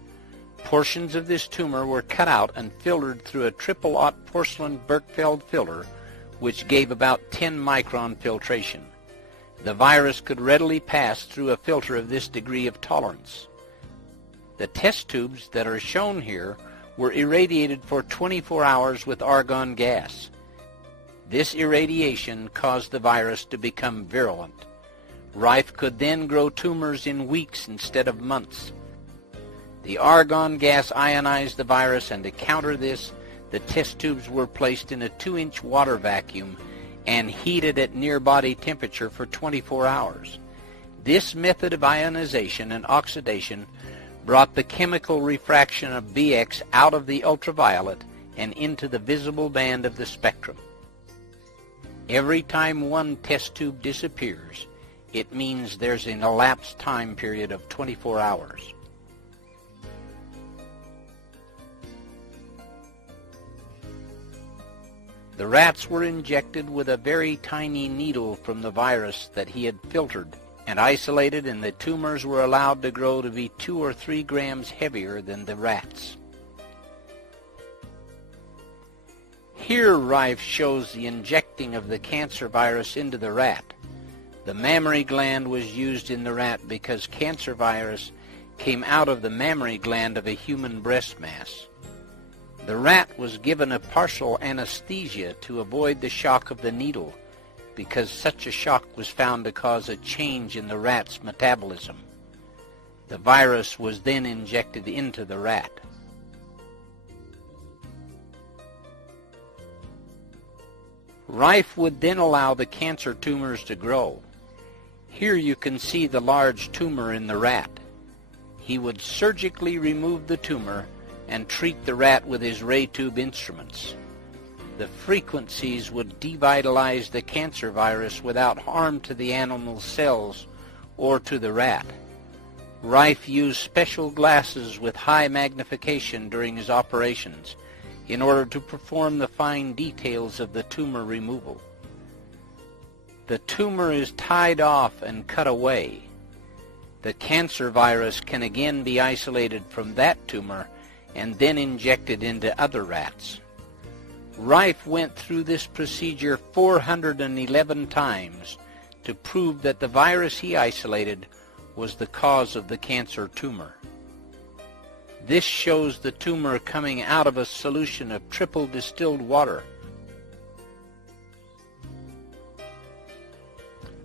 Portions of this tumor were cut out and filtered through a triple-aught porcelain Berkefeld filter, which gave about 10 micron filtration. The virus could readily pass through a filter of this degree of tolerance. The test tubes that are shown here were irradiated for 24 hours with argon gas. This irradiation caused the virus to become virulent. Rife could then grow tumors in weeks instead of months. The argon gas ionized the virus, and to counter this, the test tubes were placed in a 2-inch water vacuum and heated at near body temperature for 24 hours. This method of ionization and oxidation brought the chemical refraction of BX out of the ultraviolet and into the visible band of the spectrum. Every time one test tube disappears, it means there's an elapsed time period of 24 hours. The rats were injected with a very tiny needle from the virus that he had filtered and isolated, and the tumors were allowed to grow to be 2 or 3 grams heavier than the rats. Here Rife shows the injecting of the cancer virus into the rat. The mammary gland was used in the rat because cancer virus came out of the mammary gland of a human breast mass. The rat was given a partial anesthesia to avoid the shock of the needle, because such a shock was found to cause a change in the rat's metabolism. The virus was then injected into the rat. Rife would then allow the cancer tumors to grow. Here you can see the large tumor in the rat. He would surgically remove the tumor and treat the rat with his ray tube instruments. The frequencies would devitalize the cancer virus without harm to the animal's cells or to the rat. Rife used special glasses with high magnification during his operations, in order to perform the fine details of the tumor removal. The tumor is tied off and cut away. The cancer virus can again be isolated from that tumor and then injected into other rats. Rife went through this procedure 411 times to prove that the virus he isolated was the cause of the cancer tumor. This shows the tumor coming out of a solution of triple distilled water.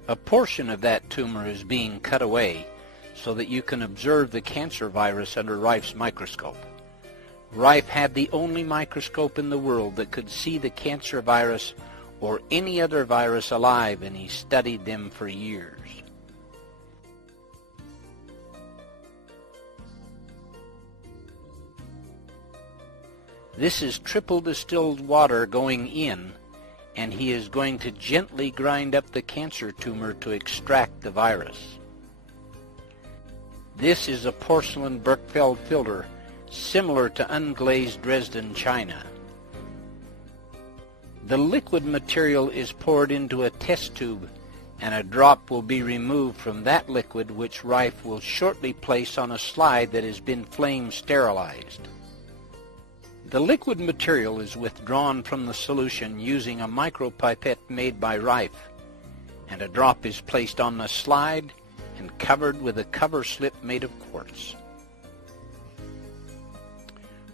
A portion of that tumor is being cut away so that you can observe the cancer virus under Rife's microscope. Rife had the only microscope in the world that could see the cancer virus or any other virus alive, and he studied them for years. This is triple distilled water going in, and he is going to gently grind up the cancer tumor to extract the virus. This is a porcelain Berkefeld filter similar to unglazed Dresden china. The liquid material is poured into a test tube, and a drop will be removed from that liquid, which Rife will shortly place on a slide that has been flame sterilized. The liquid material is withdrawn from the solution using a micropipette made by Rife, and a drop is placed on the slide and covered with a cover slip made of quartz.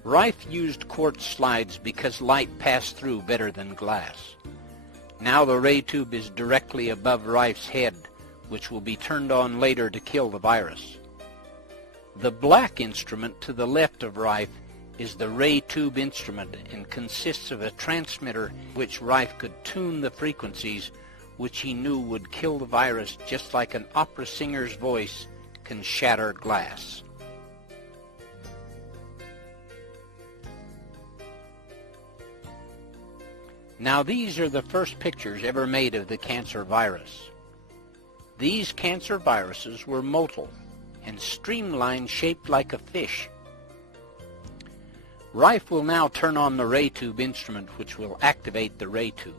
Rife used quartz slides because light passed through better than glass. Now the ray tube is directly above Rife's head, which will be turned on later to kill the virus. The black instrument to the left of Rife is the ray tube instrument and consists of a transmitter which Rife could tune the frequencies which he knew would kill the virus, just like an opera singer's voice can shatter glass. Now these are the first pictures ever made of the cancer virus. These cancer viruses were motile and streamlined, shaped like a fish. Rife will now turn on the ray tube instrument, which will activate the ray tube.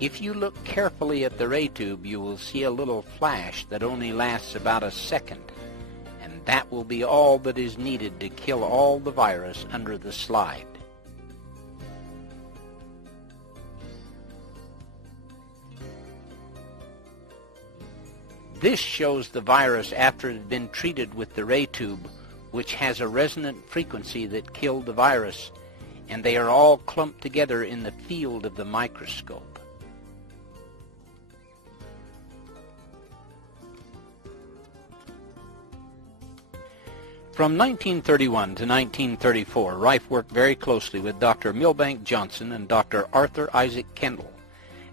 If you look carefully at the ray tube, you will see a little flash that only lasts about a second, and that will be all that is needed to kill all the virus under the slide. This shows the virus after it had been treated with the ray tube, which has a resonant frequency that killed the virus, and they are all clumped together in the field of the microscope. From 1931 to 1934, Rife worked very closely with Dr. Milbank Johnson and Dr. Arthur Isaac Kendall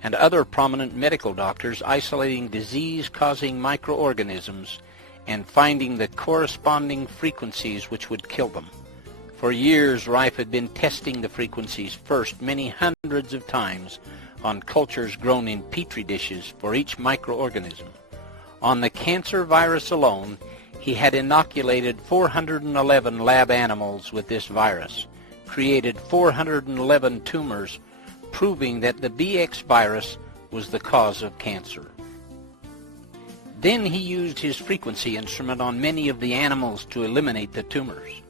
and other prominent medical doctors, isolating disease-causing microorganisms and finding the corresponding frequencies which would kill them. For years, Rife had been testing the frequencies first many hundreds of times on cultures grown in petri dishes for each microorganism. On the cancer virus alone, he had inoculated 411 lab animals with this virus, created 411 tumors, proving that the BX virus was the cause of cancer. Then he used his frequency instrument on many of the animals to eliminate the tumors.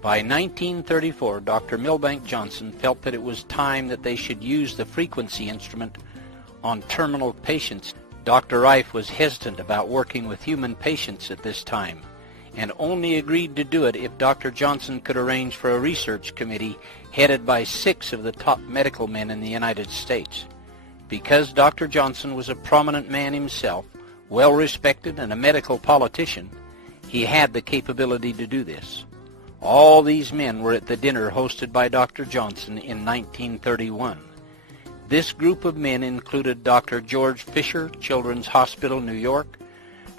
By 1934, Dr. Milbank Johnson felt that it was time that they should use the frequency instrument on terminal patients. Dr. Rife was hesitant about working with human patients at this time, and only agreed to do it if Dr. Johnson could arrange for a research committee headed by 6 of the top medical men in the United States. Because Dr. Johnson was a prominent man himself, well respected and a medical politician, he had the capability to do this. All these men were at the dinner hosted by Dr. Johnson in 1931. This group of men included Dr. George Fisher, Children's Hospital, New York,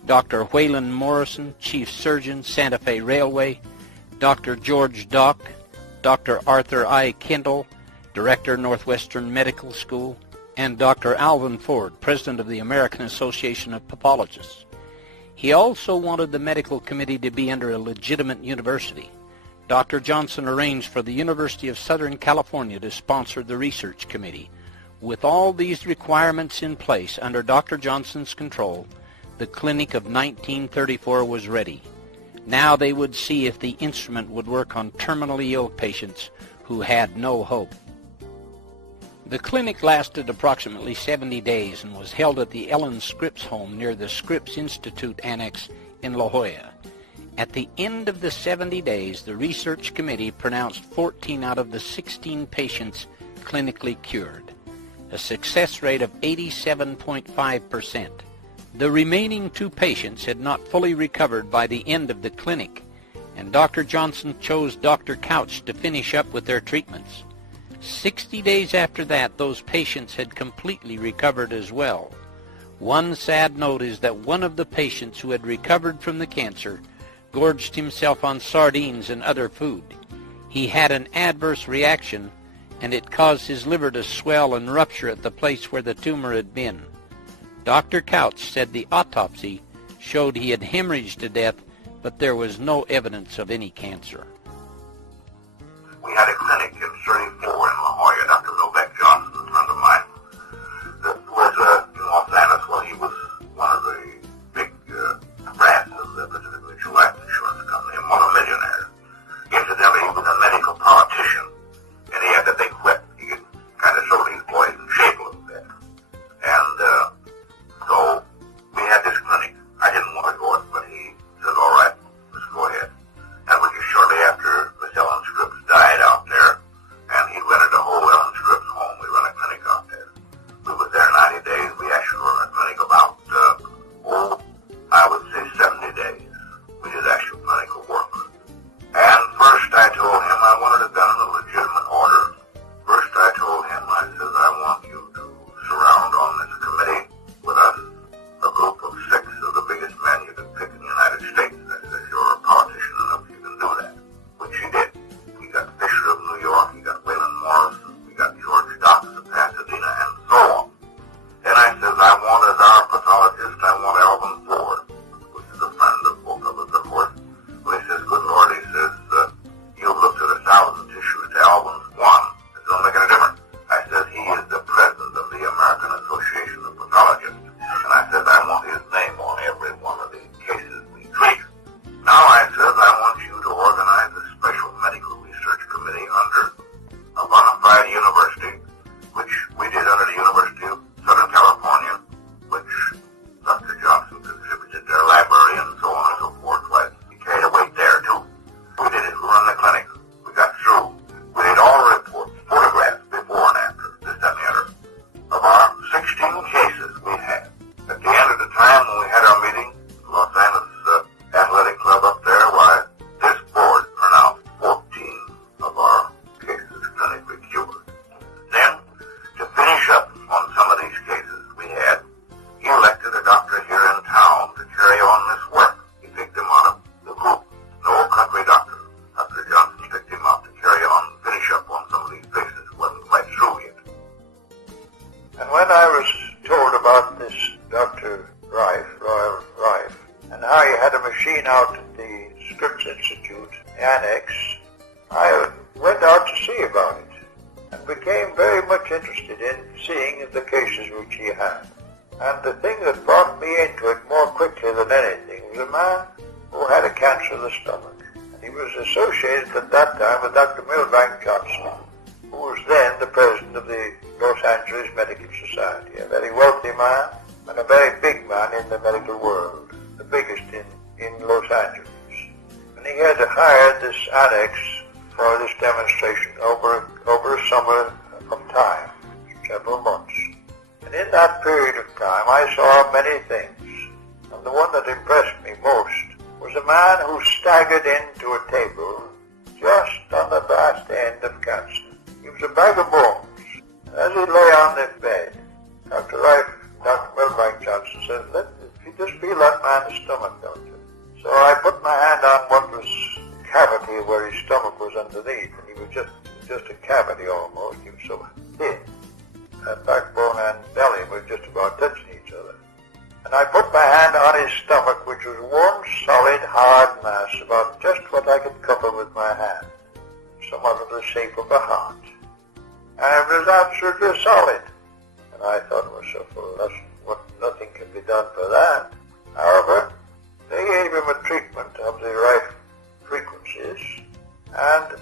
Dr. Wayland Morrison, Chief Surgeon, Santa Fe Railway, Dr. George Dock, Dr. Arthur I. Kendall, Director, Northwestern Medical School, and Dr. Alvin Ford, President of the American Association of Pathologists. He also wanted the medical committee to be under a legitimate university. Dr. Johnson arranged for the University of Southern California to sponsor the research committee. With all these requirements in place under Dr. Johnson's control, the clinic of 1934 was ready. Now they would see if the instrument would work on terminally ill patients who had no hope. The clinic lasted approximately 70 days and was held at the Ellen Scripps home near the Scripps Institute Annex in La Jolla. At the end of the 70 days, the research committee pronounced 14 out of the 16 patients clinically cured, a success rate of 87.5%. The remaining 2 patients had not fully recovered by the end of the clinic, and Dr. Johnson chose Dr. Couch to finish up with their treatments. 60 days after that, those patients had completely recovered as well. One sad note is that one of the patients who had recovered from the cancer gorged himself on sardines and other food. He had an adverse reaction, and it caused his liver to swell and rupture at the place where the tumor had been. Dr. Couch said the autopsy showed he had hemorrhaged to death, but there was no evidence of any cancer. We had a clinic in 34 in La Jolla. Dr. Novak Johnson, a friend of mine, that was in Los Angeles when he was one of the big brands of the Pacific Mutual Life Insurance Company, a multimillionaire. Incidentally, he was a medical politician, and he had the big whip. He could kind of show these boys in shape a little bit. And so we had this clinic. I didn't want to go it, but he said, all right, let's go ahead. That was just shortly after Miss Ellen Scripps died out there, and he rented a whole Ellen Scripps home. We run a clinic out there. We was there 90 days. We actually run a clinic about, I would say 70 days. We did actual clinical work. And first I told him I wanted it done in a legitimate order. First I told him, I said, I want you to surround on this committee with us a group of 6 of the biggest men you can pick in the United States. I said, you're a politician enough, you can do that. Which he did. We got Fisher of New York, we got Waylon Morrison, we got George Docks of Pasadena, and so on. Then I said, I want as our pathologist, I want Alvin Ford, which is a friend of both of us, of course. When he says, good Lord, he says, you've looked at 1,000 tissues, Alvin's one. It doesn't make any difference. I said, he is the president of the American Association of Pathologists. And I said, I want his name on every one of the cases we treat. Now I said, I want you to organize a special medical research committee under a bona fide university, which we did under the University of Southern California, which Dr. Johnson contributed their library and so on and so forth. Why, he carried a weight there too. We did it. We run the clinic. We got through. We did all reports, photographs before and after, this, that, and the other, of our 16 cases we had. At the end of the time when we had our meeting, Los Angeles Athletic Club up there, why, this board pronounced 14 of our cases clinically cured. Then, to finish up on some of these cases we had, he elected a doctor here in town to carry on this work. He picked him out of the group, an old country doctor. Dr. Johnson picked him out to carry on and finish up on some of these cases. Wasn't quite through yet. And when I was told about this Dr. Rife, Royal Rife, and how he had a machine out at the Scripps Institute Annex, I went out to see about it and became very much interested in seeing the cases which he had. And the thing that brought me into it more quickly than anything was a man who had a cancer of the stomach. And he was associated at that time with Dr. Milbank Johnson, who was then the president of the Los Angeles Medical Society, a very wealthy man and a very big man in the medical world, the biggest in Los Angeles. And he had hired this annex for this demonstration over a summer of time, several months. And in that period of time, I saw many things. And the one that impressed me most was a man who staggered into a table just on the last end of cancer. He was a bag of bones. And as he lay on the bed, Dr. Milbank Johnson said, you just feel that man's stomach, don't you? So I put my hand on what was cavity where his stomach was underneath, and he was just a cavity almost. He was so thin. That backbone and belly were just about touching each other. and I put my hand on his stomach, which was one solid, hard mass, about just what I could cover with my hand, somewhat of the shape of a heart. And it was absolutely solid. And I thought to myself, well, nothing can be done for that. However, they gave him a treatment of the Rife frequencies, and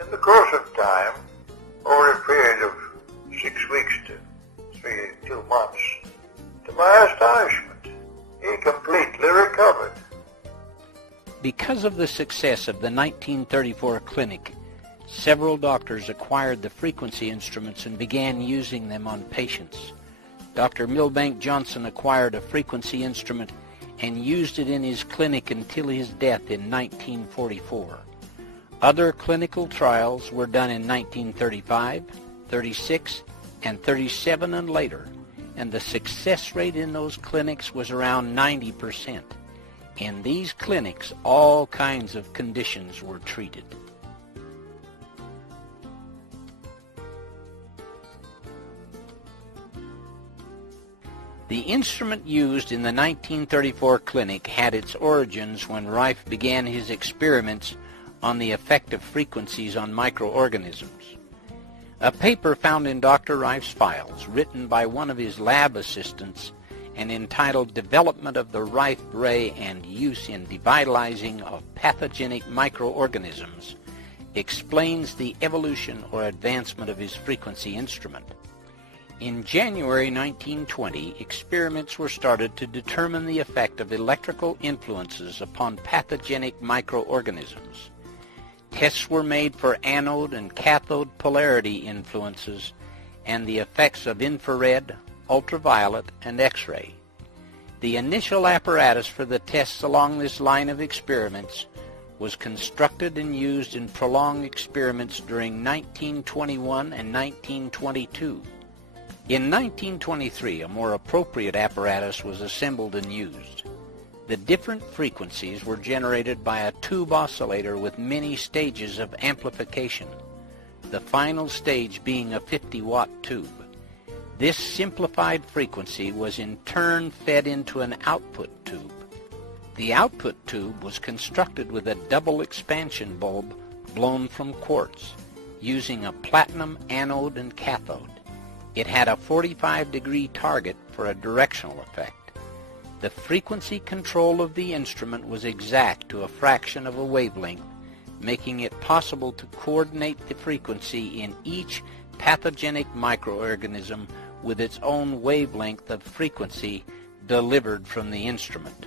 in the course of time, over a period of 6 weeks to 2 months, to my astonishment, he completely recovered. Because of the success of the 1934 clinic, several doctors acquired the frequency instruments and began using them on patients. Dr. Milbank Johnson acquired a frequency instrument and used it in his clinic until his death in 1944. Other clinical trials were done in 1935, 36, and 37 and later, and the success rate in those clinics was around 90%. In these clinics, all kinds of conditions were treated. The instrument used in the 1934 clinic had its origins when Rife began his experiments on the effect of frequencies on microorganisms. A paper found in Dr. Rife's files, written by one of his lab assistants and entitled Development of the Rife Ray and Use in Devitalizing of Pathogenic Microorganisms, explains the evolution or advancement of his frequency instrument. In January 1920, experiments were started to determine the effect of electrical influences upon pathogenic microorganisms. Tests were made for anode and cathode polarity influences and the effects of infrared, ultraviolet, and X-ray. The initial apparatus for the tests along this line of experiments was constructed and used in prolonged experiments during 1921 and 1922. In 1923, a more appropriate apparatus was assembled and used. The different frequencies were generated by a tube oscillator with many stages of amplification, the final stage being a 50-watt tube. This simplified frequency was in turn fed into an output tube. The output tube was constructed with a double expansion bulb blown from quartz, using a platinum anode and cathode. It had a 45-degree target for a directional effect. The frequency control of the instrument was exact to a fraction of a wavelength, making it possible to coordinate the frequency in each pathogenic microorganism with its own wavelength of frequency delivered from the instrument.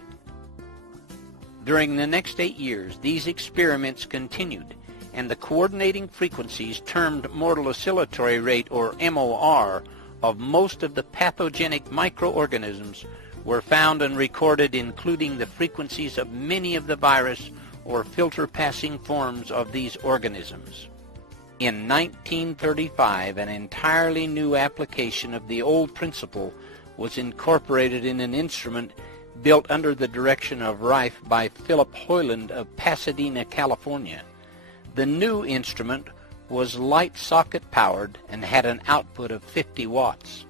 During the next 8 years, these experiments continued, and the coordinating frequencies termed mortal oscillatory rate, or MOR, of most of the pathogenic microorganisms were found and recorded, including the frequencies of many of the virus or filter-passing forms of these organisms. In 1935, an entirely new application of the old principle was incorporated in an instrument built under the direction of Rife by Philip Hoyland of Pasadena, California. The new instrument was light socket powered and had an output of 50 watts.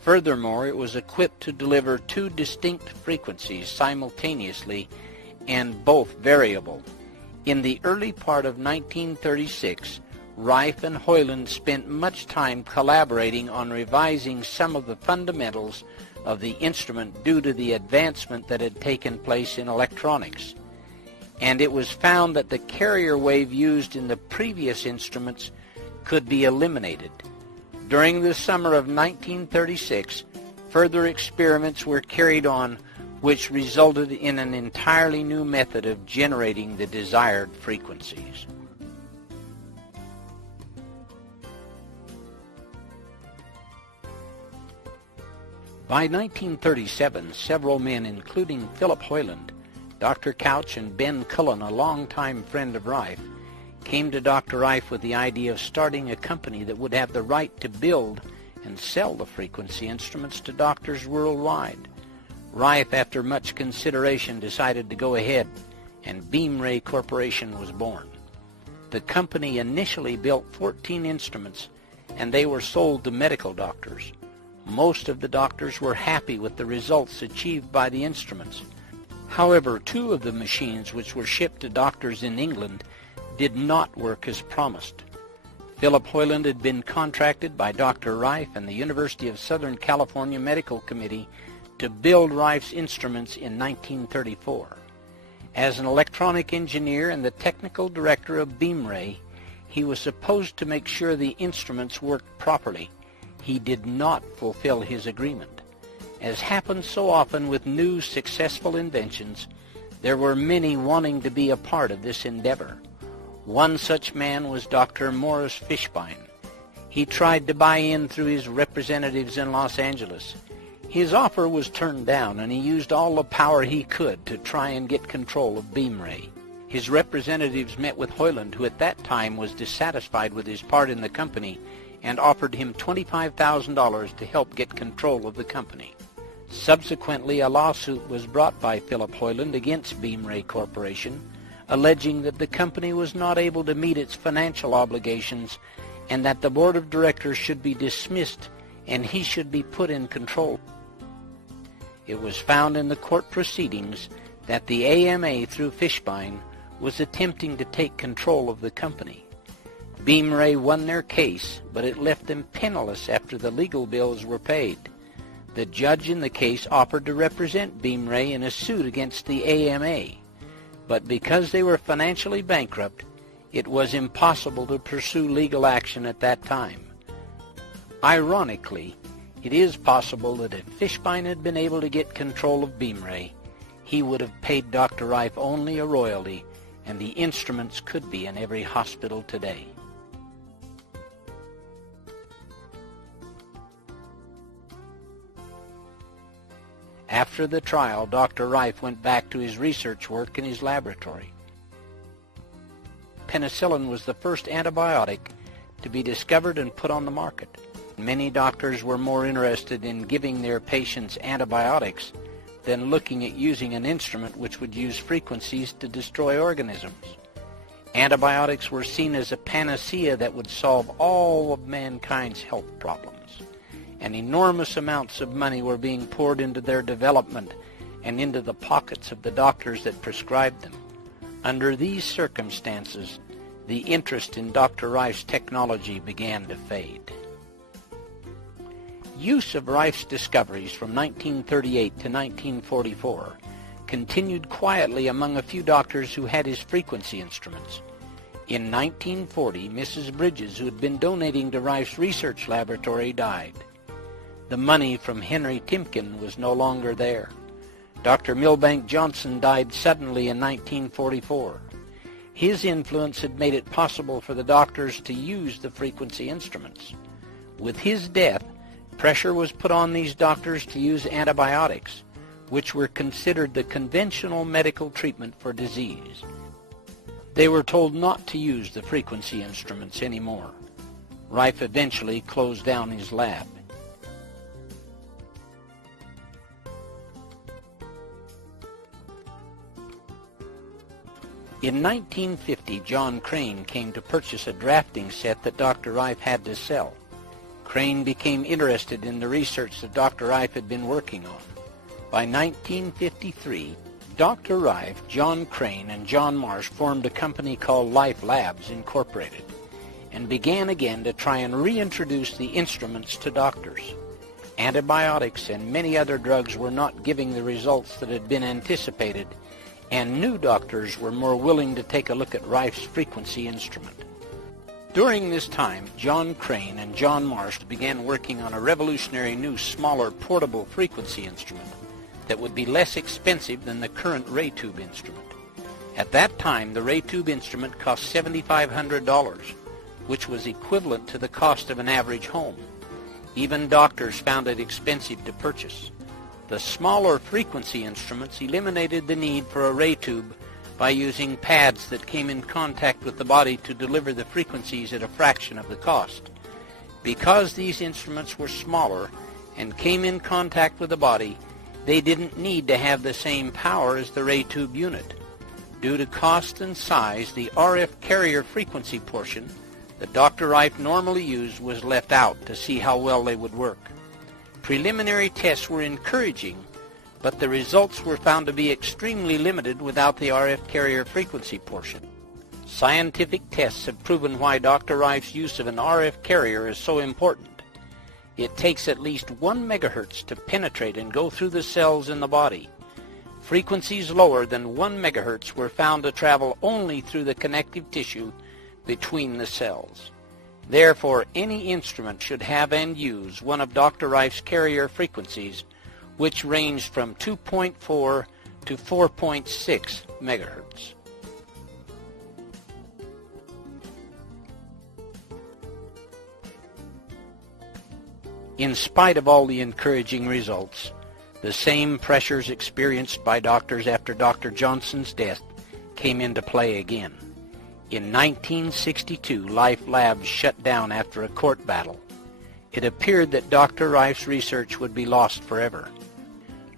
Furthermore, it was equipped to deliver 2 distinct frequencies simultaneously and both variable. In the early part of 1936, Rife and Hoyland spent much time collaborating on revising some of the fundamentals of the instrument due to the advancement that had taken place in electronics. And it was found that the carrier wave used in the previous instruments could be eliminated. During the summer of 1936, further experiments were carried on which resulted in an entirely new method of generating the desired frequencies. By 1937, several men, including Philip Hoyland, Dr. Couch, and Ben Cullen, a longtime friend of Rife, came to Dr. Rife with the idea of starting a company that would have the right to build and sell the frequency instruments to doctors worldwide. Rife, after much consideration, decided to go ahead, and Beam Ray Corporation was born. The company initially built 14 instruments, and they were sold to medical doctors. Most of the doctors were happy with the results achieved by the instruments. However, 2 of the machines which were shipped to doctors in England did not work as promised. Philip Hoyland had been contracted by Dr. Rife and the University of Southern California Medical Committee to build Rife's instruments in 1934. As an electronic engineer and the technical director of Beamray, he was supposed to make sure the instruments worked properly. He did not fulfill his agreement. As happens so often with new successful inventions, there were many wanting to be a part of this endeavor. One such man was Dr. Morris Fishbein. He tried to buy in through his representatives in Los Angeles. His offer was turned down, and he used all the power he could to try and get control of Beamray. His representatives met with Hoyland, who at that time was dissatisfied with his part in the company, and offered him $25,000 to help get control of the company. Subsequently, a lawsuit was brought by Philip Hoyland against Beamray Corporation, alleging that the company was not able to meet its financial obligations and that the board of directors should be dismissed and he should be put in control. It was found in the court proceedings that the AMA, through Fishbein, was attempting to take control of the company. Beamray won their case, but it left them penniless after the legal bills were paid. The judge in the case offered to represent Beamray in a suit against the AMA, but because they were financially bankrupt, it was impossible to pursue legal action at that time. Ironically, it is possible that if Fishbein had been able to get control of Beamray, he would have paid Dr. Rife only a royalty, and the instruments could be in every hospital today. After the trial, Dr. Rife went back to his research work in his laboratory. Penicillin was the first antibiotic to be discovered and put on the market. Many doctors were more interested in giving their patients antibiotics than looking at using an instrument which would use frequencies to destroy organisms. Antibiotics were seen as a panacea that would solve all of mankind's health problems, and enormous amounts of money were being poured into their development and into the pockets of the doctors that prescribed them. Under these circumstances, the interest in Dr. Rife's technology began to fade. Use of Rife's discoveries from 1938 to 1944 continued quietly among a few doctors who had his frequency instruments. In 1940, Mrs. Bridges, who had been donating to Rife's research laboratory, died. The money from Henry Timken was no longer there. Dr. Milbank Johnson died suddenly in 1944. His influence had made it possible for the doctors to use the frequency instruments. With his death, pressure was put on these doctors to use antibiotics, which were considered the conventional medical treatment for disease. They were told not to use the frequency instruments anymore. Rife eventually closed down his lab. In 1950, John Crane came to purchase a drafting set that Dr. Rife had to sell. Crane became interested in the research that Dr. Rife had been working on. By 1953, Dr. Rife, John Crane, and John Marsh formed a company called Life Labs Incorporated and began again to try and reintroduce the instruments to doctors. Antibiotics and many other drugs were not giving the results that had been anticipated, and new doctors were more willing to take a look at Rife's frequency instrument. During this time, John Crane and John Marsh began working on a revolutionary new, smaller, portable frequency instrument that would be less expensive than the current ray tube instrument. At that time, the ray tube instrument cost $7,500, which was equivalent to the cost of an average home. Even doctors found it expensive to purchase. The smaller frequency instruments eliminated the need for a ray tube by using pads that came in contact with the body to deliver the frequencies at a fraction of the cost. Because these instruments were smaller and came in contact with the body, they didn't need to have the same power as the ray tube unit. Due to cost and size, the RF carrier frequency portion that Dr. Rife normally used was left out to see how well they would work. Preliminary tests were encouraging, but the results were found to be extremely limited without the RF carrier frequency portion. Scientific tests have proven why Dr. Rife's use of an RF carrier is so important. It takes at least 1 megahertz to penetrate and go through the cells in the body. Frequencies lower than 1 megahertz were found to travel only through the connective tissue between the cells. Therefore, any instrument should have and use one of Dr. Rife's carrier frequencies, which ranged from 2.4 to 4.6 megahertz. In spite of all the encouraging results, the same pressures experienced by doctors after Dr. Johnson's death came into play again. In 1962, Life Labs shut down after a court battle. It appeared that Dr. Rife's research would be lost forever.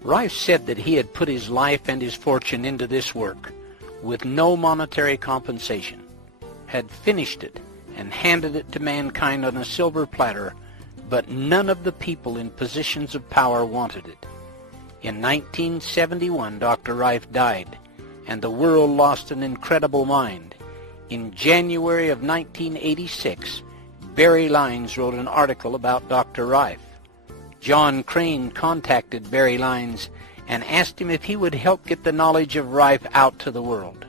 Rife said that he had put his life and his fortune into this work with no monetary compensation, had finished it and handed it to mankind on a silver platter, but none of the people in positions of power wanted it. In 1971, Dr. Rife died, and the world lost an incredible mind. In January of 1986, Barry Lines wrote an article about Dr. Rife. John Crane contacted Barry Lines and asked him if he would help get the knowledge of Rife out to the world.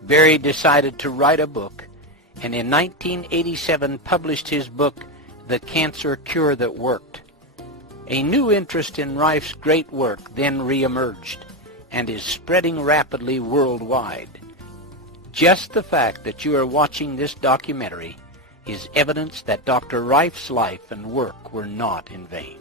Barry decided to write a book, and in 1987 published his book, The Cancer Cure That Worked. A new interest in Rife's great work then re-emerged and is spreading rapidly worldwide. Just the fact that you are watching this documentary is evidence that Dr. Rife's life and work were not in vain.